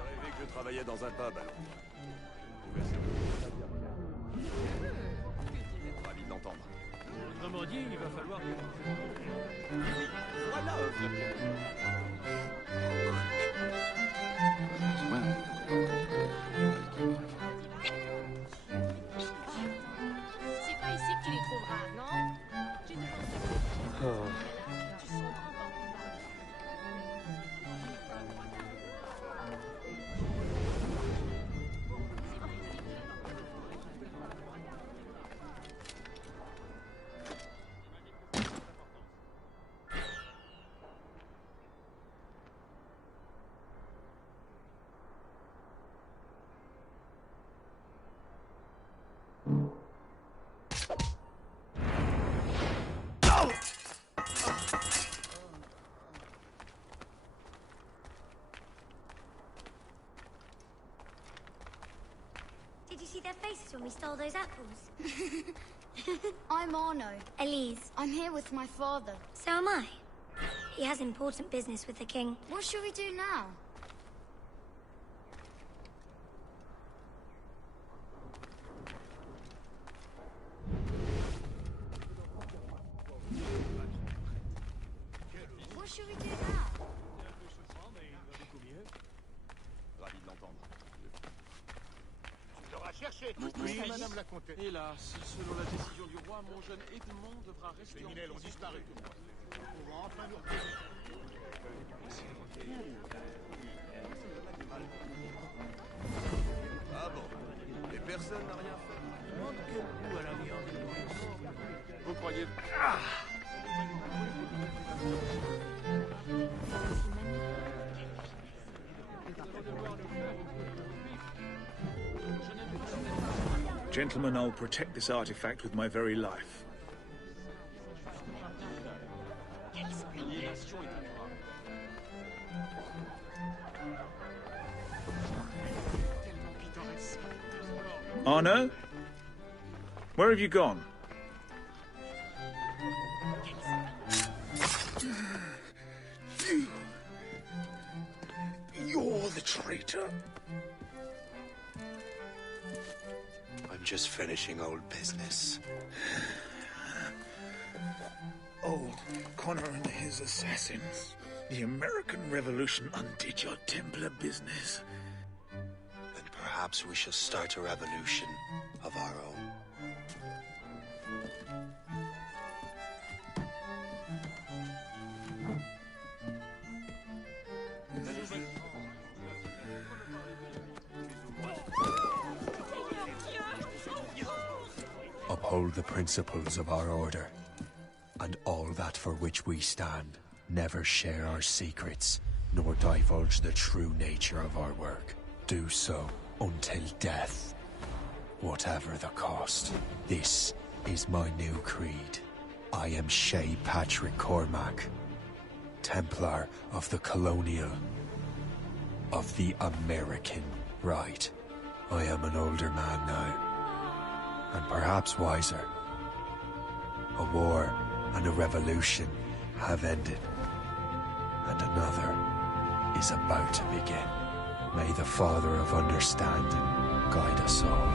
rêvé que je travaillais dans un pub, alors. Ravi de l'entendre. Autrement dit, il va falloir que... Voilà, C'est pas ici que tu les trouveras, non? see their faces when we stole those apples? I'm Arno. Elise. I'm here with my father. So am I. He has important business with the king. What should we do now? What should we do now? Oui, madame la comtesse. Hélas, selon la décision du roi, mon jeune Edmond devra rester en prison. Les Minelles ont disparu. On va enfin nous retrouver. Ah bon? Et personne n'a rien fait? Demande quel goût à la viande. Vous croyez... Ah! Gentlemen, I'll protect this artifact with my very life. Arno? Where have you gone? You're the traitor. I'm just finishing old business. Old Connor and his assassins. The American Revolution undid your Templar business. Then perhaps we shall start a revolution of our own. Uphold the principles of our order, and all that for which we stand. Never share our secrets, nor divulge the true nature of our work. Do so until death, whatever the cost. This is my new creed. I am Shay Patrick Cormac, Templar of the Colonial, of the American right. I am an older man now, and perhaps wiser. A war and a revolution have ended, and another is about to begin. May the Father of Understanding guide us all.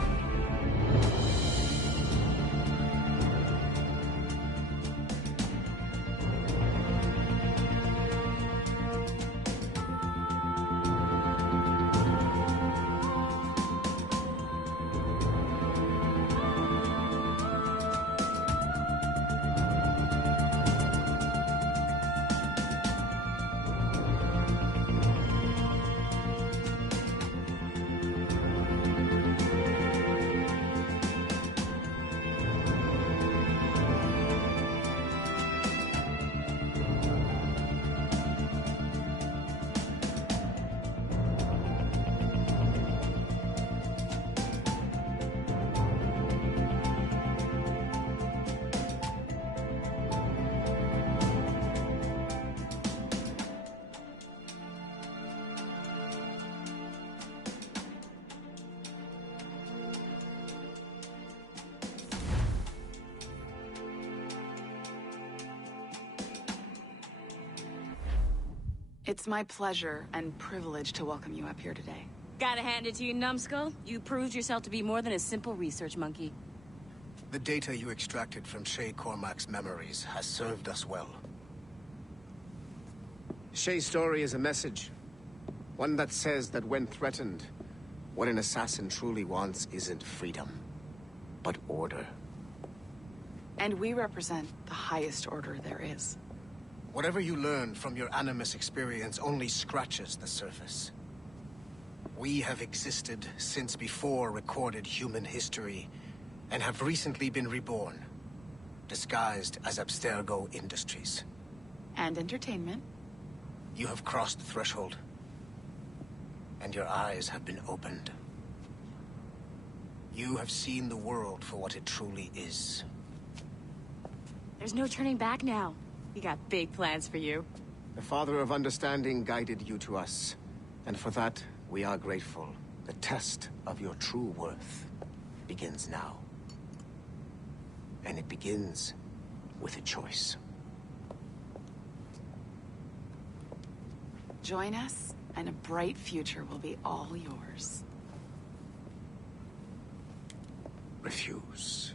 It's my pleasure and privilege to welcome you up here today. Gotta hand it to you, numbskull. You proved yourself to be more than a simple research monkey. The data you extracted from Shay Cormac's memories has served us well. Shay's story is a message. One that says that when threatened, what an assassin truly wants isn't freedom, but order. And we represent the highest order there is. Whatever you learned from your Animus experience only scratches the surface. We have existed since before recorded human history, and have recently been reborn, disguised as Abstergo Industries. And entertainment. You have crossed the threshold, and your eyes have been opened. You have seen the world for what it truly is. There's no turning back now. We got big plans for you. The Father of Understanding guided you to us, and for that, we are grateful. The test of your true worth begins now. And it begins with a choice. Join us, and a bright future will be all yours. Refuse.